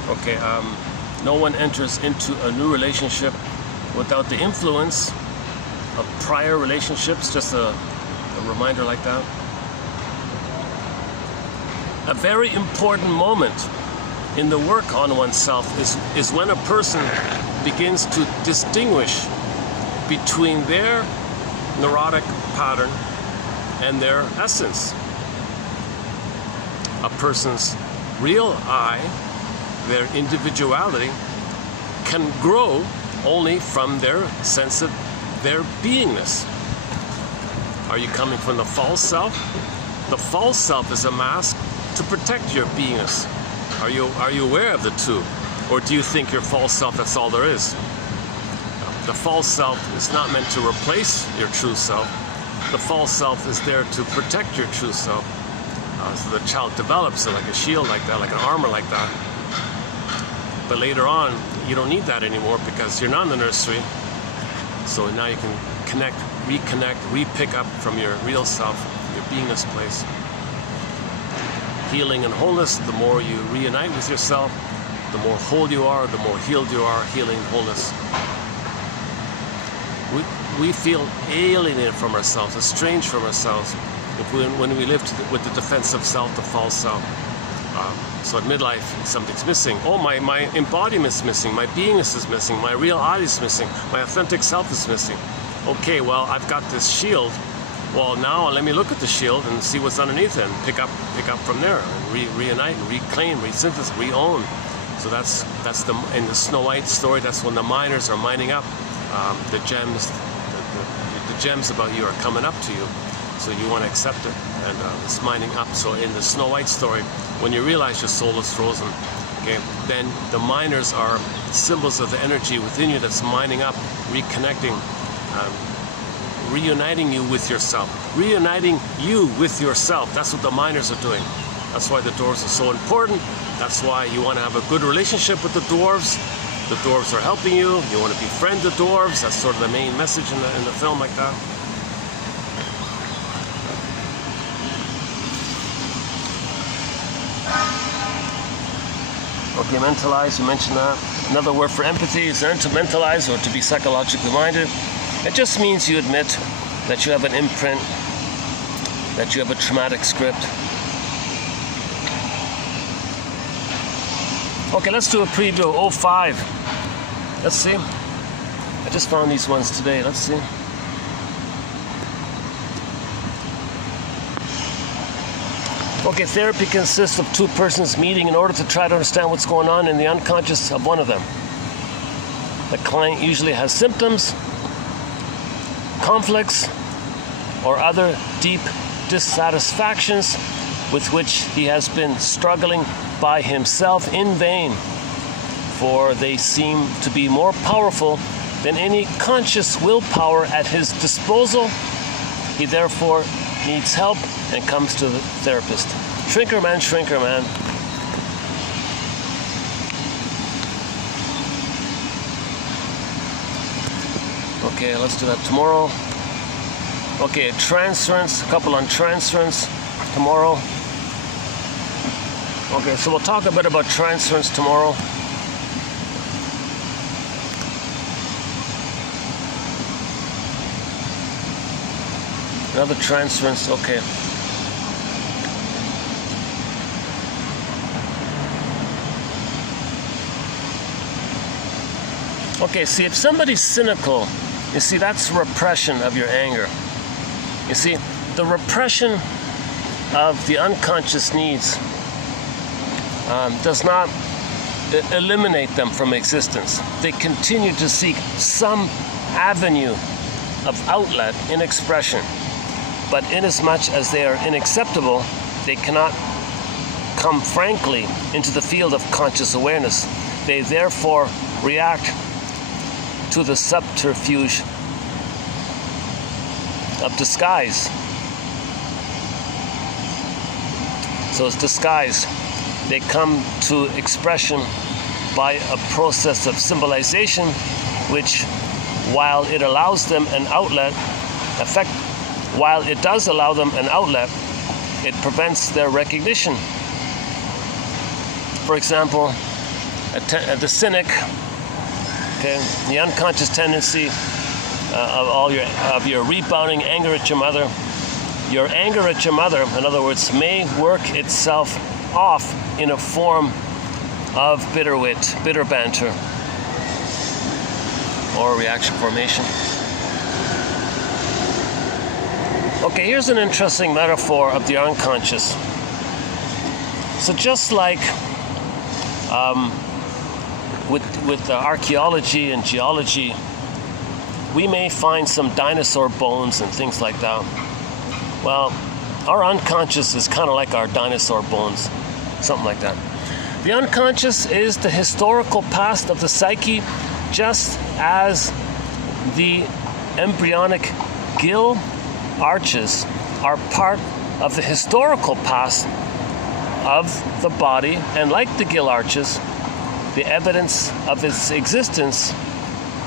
Okay, no one enters into a new relationship without the influence of prior relationships. Just a reminder like that. A very important moment in the work on oneself is when a person begins to distinguish between their neurotic pattern and their essence. A person's real I their individuality can grow only from their sense of their beingness. Are you coming from the false self? The false self is a mask to protect your beingness. Are you aware of the two? Or do you think your false self, that's all there is? The false self is not meant to replace your true self. The false self is there to protect your true self. So the child develops it like a shield like that, like an armor like that. But later on, you don't need that anymore because you're not in the nursery. So now you can connect, reconnect, re-pick up from your real self, your beingness place. Healing and wholeness, the more you reunite with yourself, the more whole you are, the more healed you are, healing, wholeness. We feel alienated from ourselves, estranged from ourselves, when we live with the defensive self, the false self. So at midlife, something's missing. Oh, my embodiment's missing, my beingness is missing, my real I is missing, my authentic self is missing. Okay, well, I've got this shield. Well, now let me look at the shield and see what's underneath it and pick up from there and reunite and reclaim, resynthesize, re-own. So that's in the Snow White story. That's when the miners are mining up the gems. The gems about you are coming up to you. So you want to accept it, and it's mining up. So in the Snow White story, when you realize your soul is frozen, okay, then the miners are symbols of the energy within you that's mining up, reconnecting, reuniting you with yourself. Reuniting you with yourself. That's what the miners are doing. That's why the dwarves are so important. That's why you want to have a good relationship with the dwarves. The dwarves are helping you. You want to befriend the dwarves. That's sort of the main message in the film like that. Okay, mentalize, you mentioned that. Another word for empathy is to mentalize or to be psychologically minded. It just means you admit that you have an imprint, that you have a traumatic script. Okay, let's do a preview of 05. Let's see. I just found these ones today. Let's see. Okay, therapy consists of two persons meeting in order to try to understand what's going on in the unconscious of one of them. The client usually has symptoms, conflicts, or other deep dissatisfactions with which he has been struggling by himself in vain, for they seem to be more powerful than any conscious willpower at his disposal. He therefore needs help and comes to the therapist. Shrinker man, shrinker man. Okay, let's do that tomorrow. Okay, transference, a couple on transference tomorrow. Okay, so we'll talk a bit about transference tomorrow. Another transference, okay. Okay, see, if somebody's cynical, you see, that's repression of your anger. You see, the repression of the unconscious needs does not eliminate them from existence. They continue to seek some avenue of outlet in expression. But inasmuch as they are unacceptable, they cannot come frankly into the field of conscious awareness. They therefore react to the subterfuge of disguise. So it's disguise. They come to expression by a process of symbolization, which, while it allows them an outlet, while it does allow them an outlet, it prevents their recognition. For example, the cynic, okay, the unconscious tendency of your rebounding anger at your mother. Your anger at your mother, in other words, may work itself off in a form of bitter wit, bitter banter, or reaction formation. Okay, here's an interesting metaphor of the unconscious. So just like with archaeology and geology, we may find some dinosaur bones and things like that. Well, our unconscious is kind of like our dinosaur bones, something like that. The unconscious is the historical past of the psyche, just as the embryonic gill arches are part of the historical past of the body, and like the gill arches, the evidence of its existence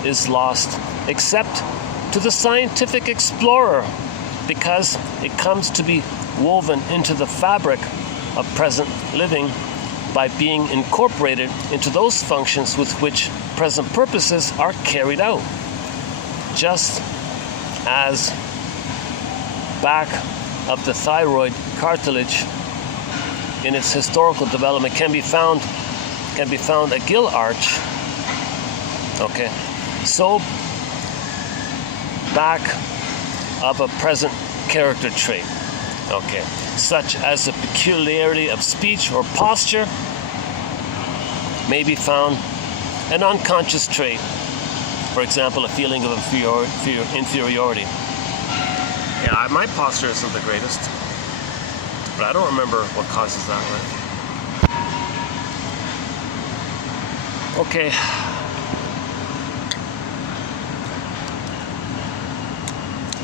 is lost, except to the scientific explorer, because it comes to be woven into the fabric of present living by being incorporated into those functions with which present purposes are carried out. Just as back of the thyroid cartilage in its historical development can be found a gill arch, okay, so back of a present character trait, okay, such as a peculiarity of speech or posture, may be found an unconscious trait, for example, a feeling of inferiority. Yeah, my posture isn't the greatest, but I don't remember what causes that, right? Okay.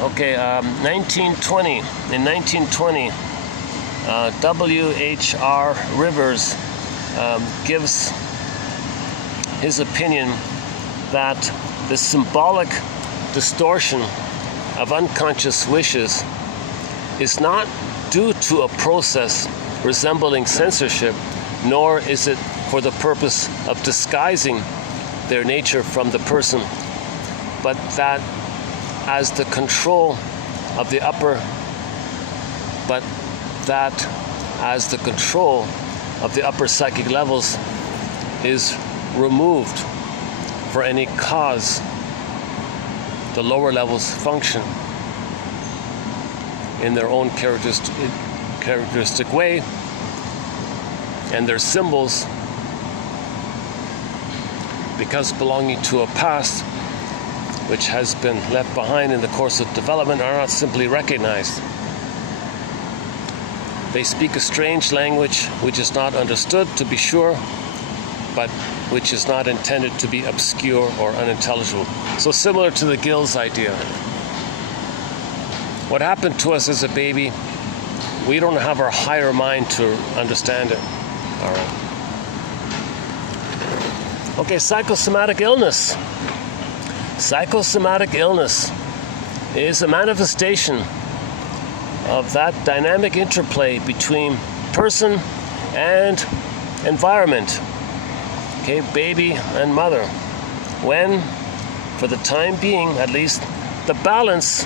Okay, 1920. In 1920, W.H.R. Rivers gives his opinion that the symbolic distortion of unconscious wishes is not due to a process resembling censorship, nor is it for the purpose of disguising their nature from the person, but that as the control of the upper psychic levels is removed for any cause, the lower levels function in their own characteristic way, and their symbols, because belonging to a past which has been left behind in the course of development, are not simply recognized. They speak a strange language which is not understood, to be sure, but which is not intended to be obscure or unintelligible. So similar to the gills idea. What happened to us as a baby, we don't have our higher mind to understand it. All right. Okay, psychosomatic illness. Psychosomatic illness is a manifestation of that dynamic interplay between person and environment, okay, baby and mother, when, for the time being at least, the balance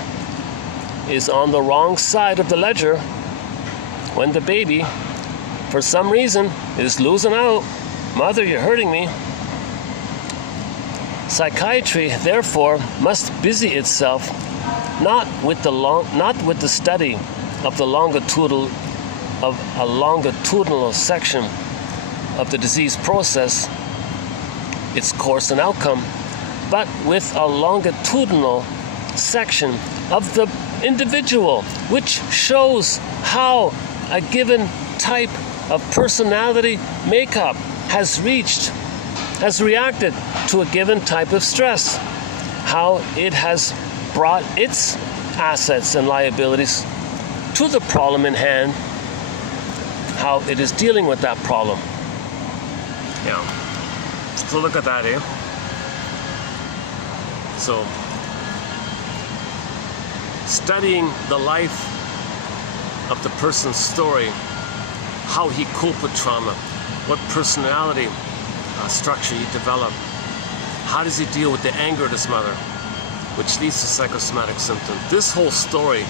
is on the wrong side of the ledger, when the baby, for some reason, is losing out. Mother, you're hurting me. Psychiatry, therefore, must busy itself not with the study of a longitudinal section of the disease process, its course and outcome, but with a longitudinal section of the individual, which shows how a given type of personality makeup has reacted to a given type of stress, how it has brought its assets and liabilities to the problem in hand, how it is dealing with that problem. Yeah. So look at that, eh? So, studying the life of the person's story, how he coped with trauma, what personality structure he developed, how does he deal with the anger of his mother, which leads to psychosomatic symptoms. This whole story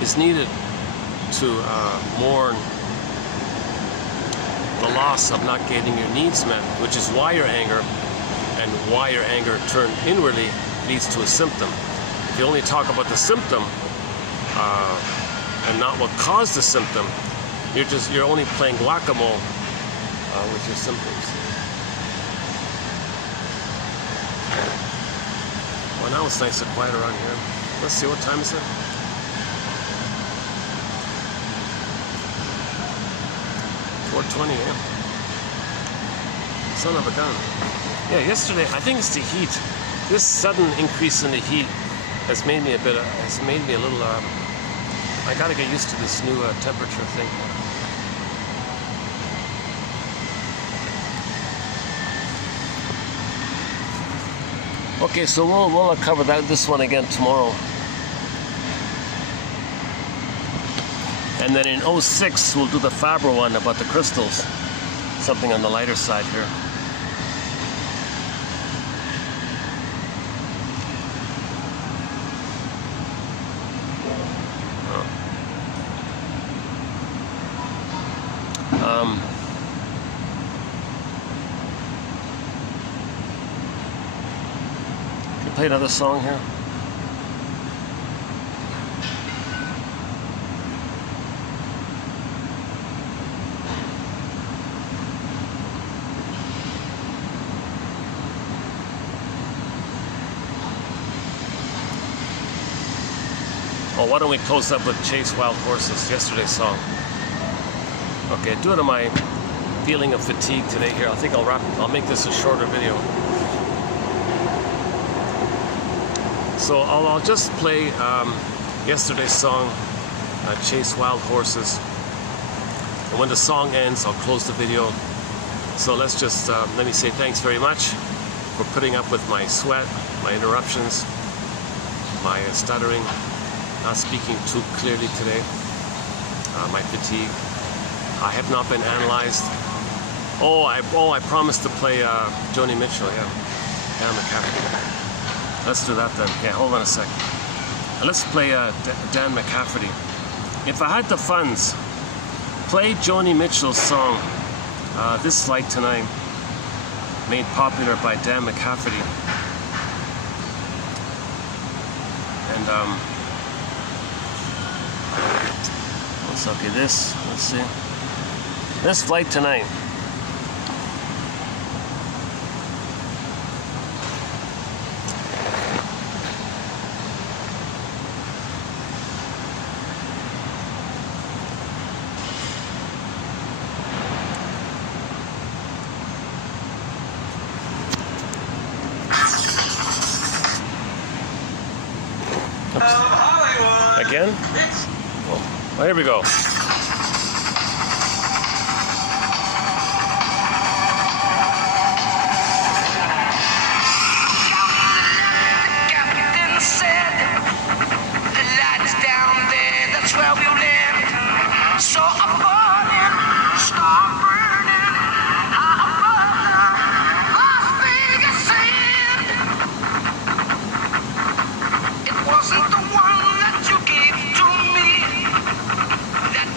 is needed to mourn the loss of not getting your needs met, which is why your anger turned inwardly leads to a symptom. If you only talk about the symptom and not what caused the symptom, you're only playing whack-a-mole with your symptoms. Well, now it's nice and quiet around here. Let's see, what time is it? 4:20 a.m. Son of a gun. Yeah, yesterday, I think it's the heat. This sudden increase in the heat has made me a little, I gotta get used to this new temperature thing. Okay, so we'll cover this one again tomorrow. And then in 06, we'll do the Faber one about the crystals. Something on the lighter side here. Can you play another song here? Oh, why don't we close up with Chase Wild Horses, yesterday's song. Okay, due to my feeling of fatigue today here, I think I'll make this a shorter video. So I'll just play yesterday's song, Chase Wild Horses. And when the song ends, I'll close the video. So let's just, let me say thanks very much for putting up with my sweat, my interruptions, my stuttering, not speaking too clearly today, my fatigue. I have not been analyzed. Oh, I promised to play Joni Mitchell, yeah. Dan McCafferty. Let's do that then. Yeah, hold on a sec. Let's play Dan McCafferty. If I had the funds, play Joni Mitchell's song, This Light Tonight, made popular by Dan McCafferty. And okay, let's see. This Flight Tonight. Oops. Again? Oh, here we go. Wasn't the one that you gave to me that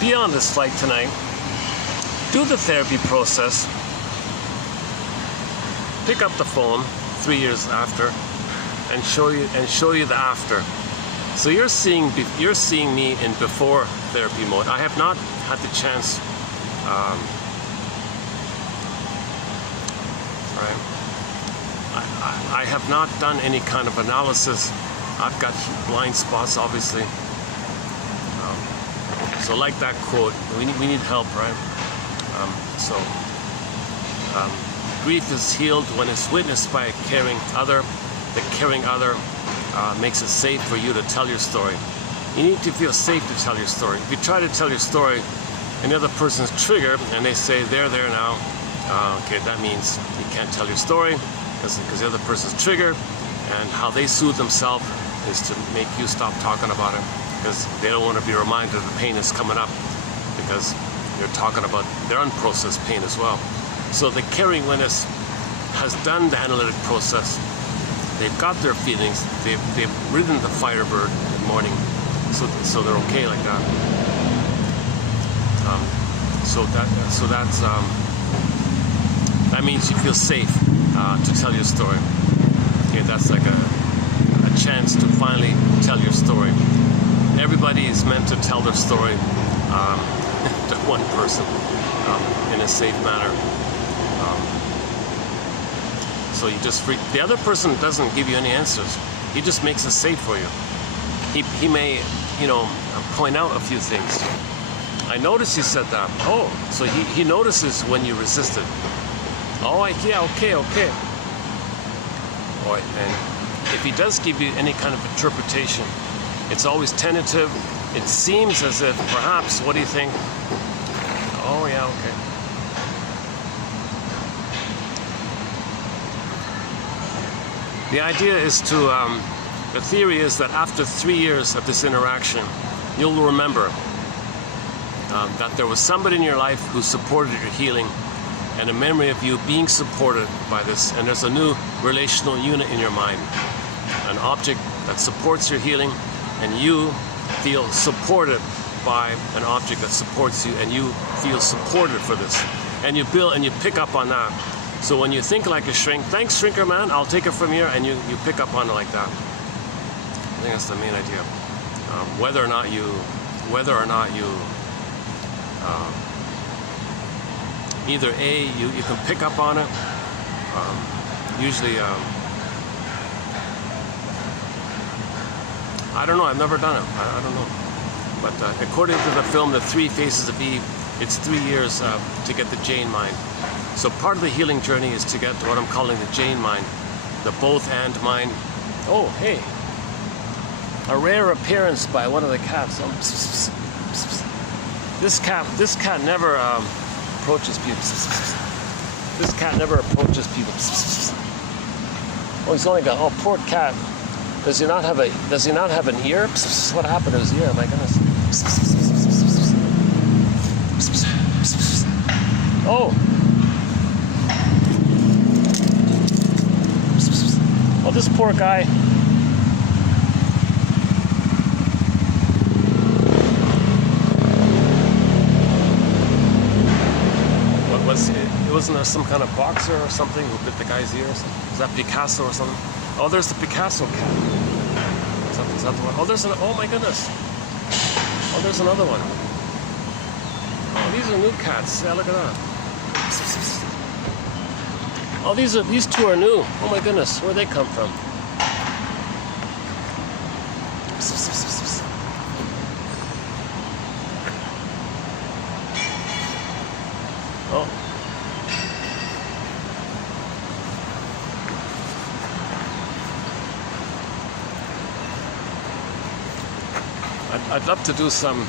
be on this flight tonight, do the therapy process, pick up the phone 3 years after, and show you the after. So you're seeing me in before therapy mode. I have not had the chance. Right. I have not done any kind of analysis. I've got blind spots, obviously. So like that quote, we need help, right? Grief is healed when it's witnessed by a caring other. The caring other makes it safe for you to tell your story. You need to feel safe to tell your story. If you try to tell your story and the other person's triggered and they say they're there now, okay, that means you can't tell your story because the other person's triggered, and how they soothe themselves is to make you stop talking about it because they don't want to be reminded of the pain that's coming up because you're talking about their unprocessed pain as well. So the caring witness has done the analytic process. They've got their feelings. They've ridden the firebird in the morning, so they're okay like that. That means you feel safe to tell your story. Okay, that's like a chance to finally tell your story. Everybody is meant to tell their story to one person in a safe manner. So you just the other person doesn't give you any answers. He just makes it safe for you. He may, point out a few things. I noticed you said that. Oh, so he notices when you resisted. Oh, yeah, okay. All right, and if he does give you any kind of interpretation, it's always tentative. It seems as if perhaps, what do you think? Oh, yeah, okay. The idea is to, the theory is that after 3 years of this interaction, you'll remember that there was somebody in your life who supported your healing, and a memory of you being supported by this, and there's a new relational unit in your mind, an object that supports your healing, and you feel supported by an object that supports you, and you feel supported for this, and you build and you pick up on that. So when you think like a shrink, thanks shrinker man, I'll take it from here, and you pick up on it like that. I think that's the main idea. Whether or not you either A, you can pick up on it. Usually, I don't know, I've never done it. I don't know. But according to the film, The Three Faces of Eve, it's 3 years to get the Jane mind. So part of the healing journey is to get to what I'm calling the Jane mind, the both and mind. Oh, hey, a rare appearance by one of the cats. This cat never approaches people. This cat never approaches people. Oh, he's only got, oh, poor cat. Does he not have an ear? What happened to his ear? My goodness. Oh. Oh, this poor guy. Wasn't there some kind of boxer or something who bit the guy's ears? Is that Picasso or something? Oh, there's the Picasso cat. Is that the one? Oh, oh my goodness. Oh, there's another one. Oh, these are new cats. Yeah, look at that. Oh, these two are new. Oh my goodness, where'd they come from? Oh. I'd love to do some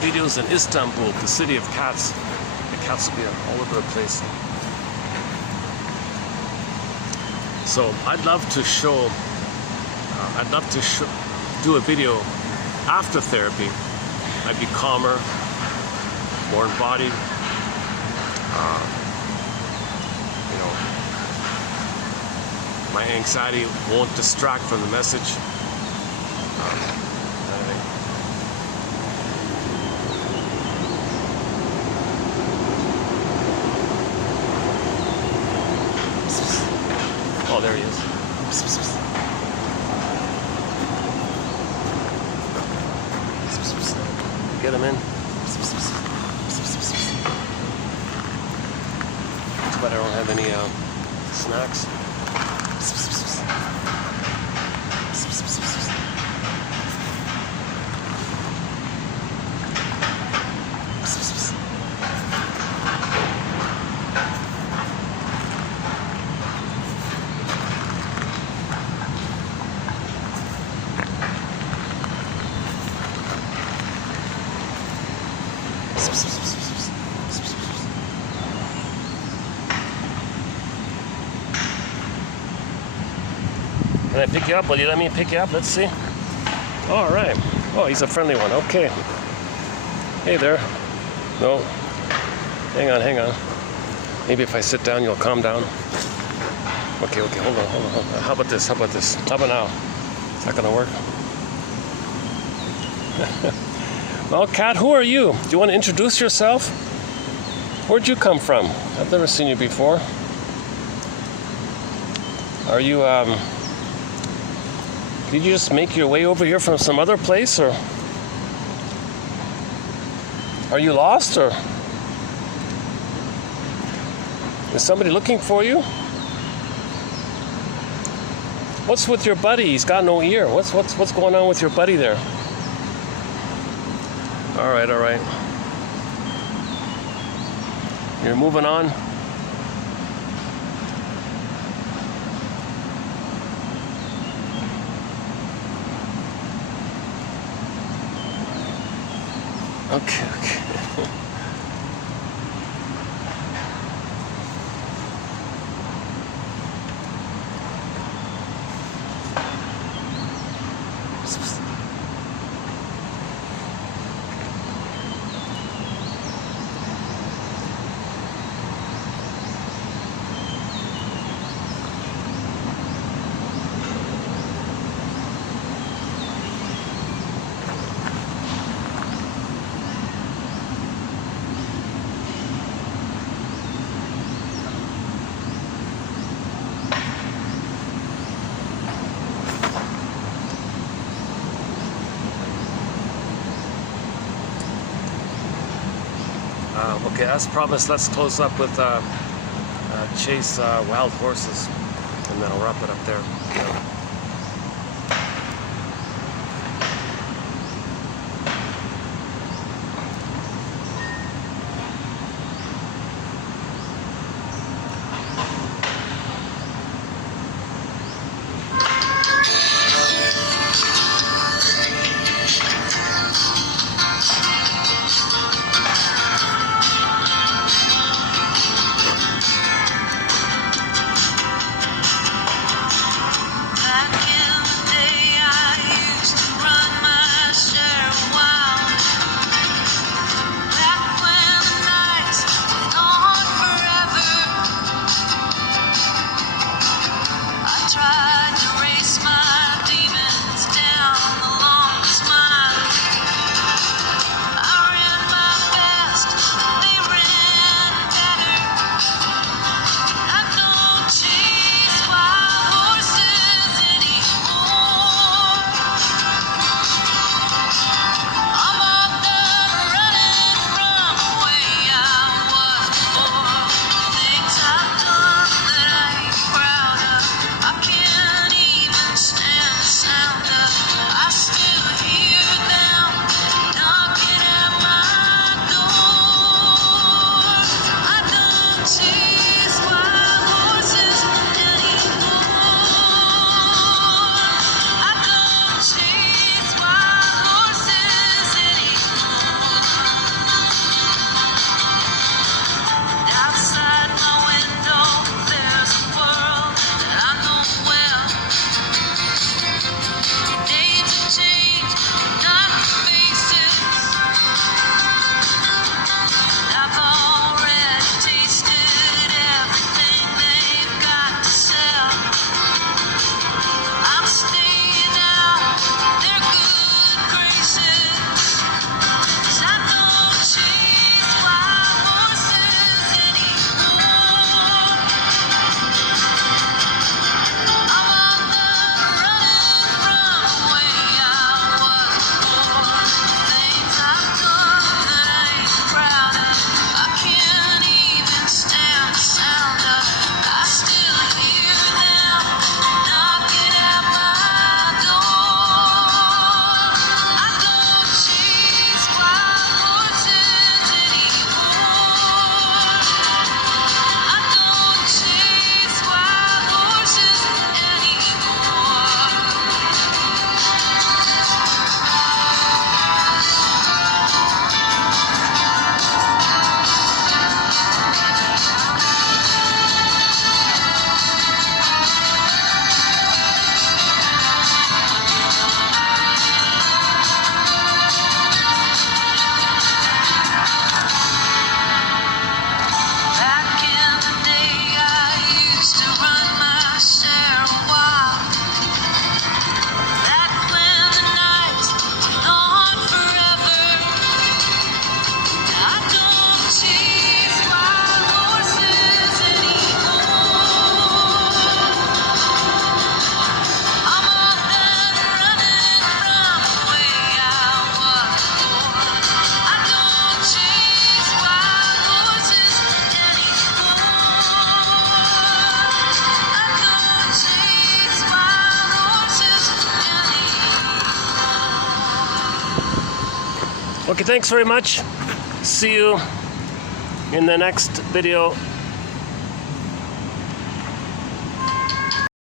videos in Istanbul, the city of cats. The cats will be all over the place. So I'd love to do a video after therapy. I'd be calmer, more embodied. My anxiety won't distract from the message. Oh, there he is. Get him in. Too bad I don't have any snacks. Can I pick you up? Will you let me pick you up? Let's see. All right. Oh, he's a friendly one. Okay. Hey there. No. Hang on, hang on. Maybe if I sit down, you'll calm down. Okay, hold on. How about this? How about now? Is that gonna work? Well, Kat, who are you? Do you want to introduce yourself? Where'd you come from? I've never seen you before. Are you, did you just make your way over here from some other place, or are you lost, or is somebody looking for you? What's with your buddy? He's got no ear. What's going on with your buddy there? All right. You're moving on. Okay. Okay, as promised, let's close up with chase wild horses, and then I'll wrap it up there. Okay, thanks very much. See you in the next video.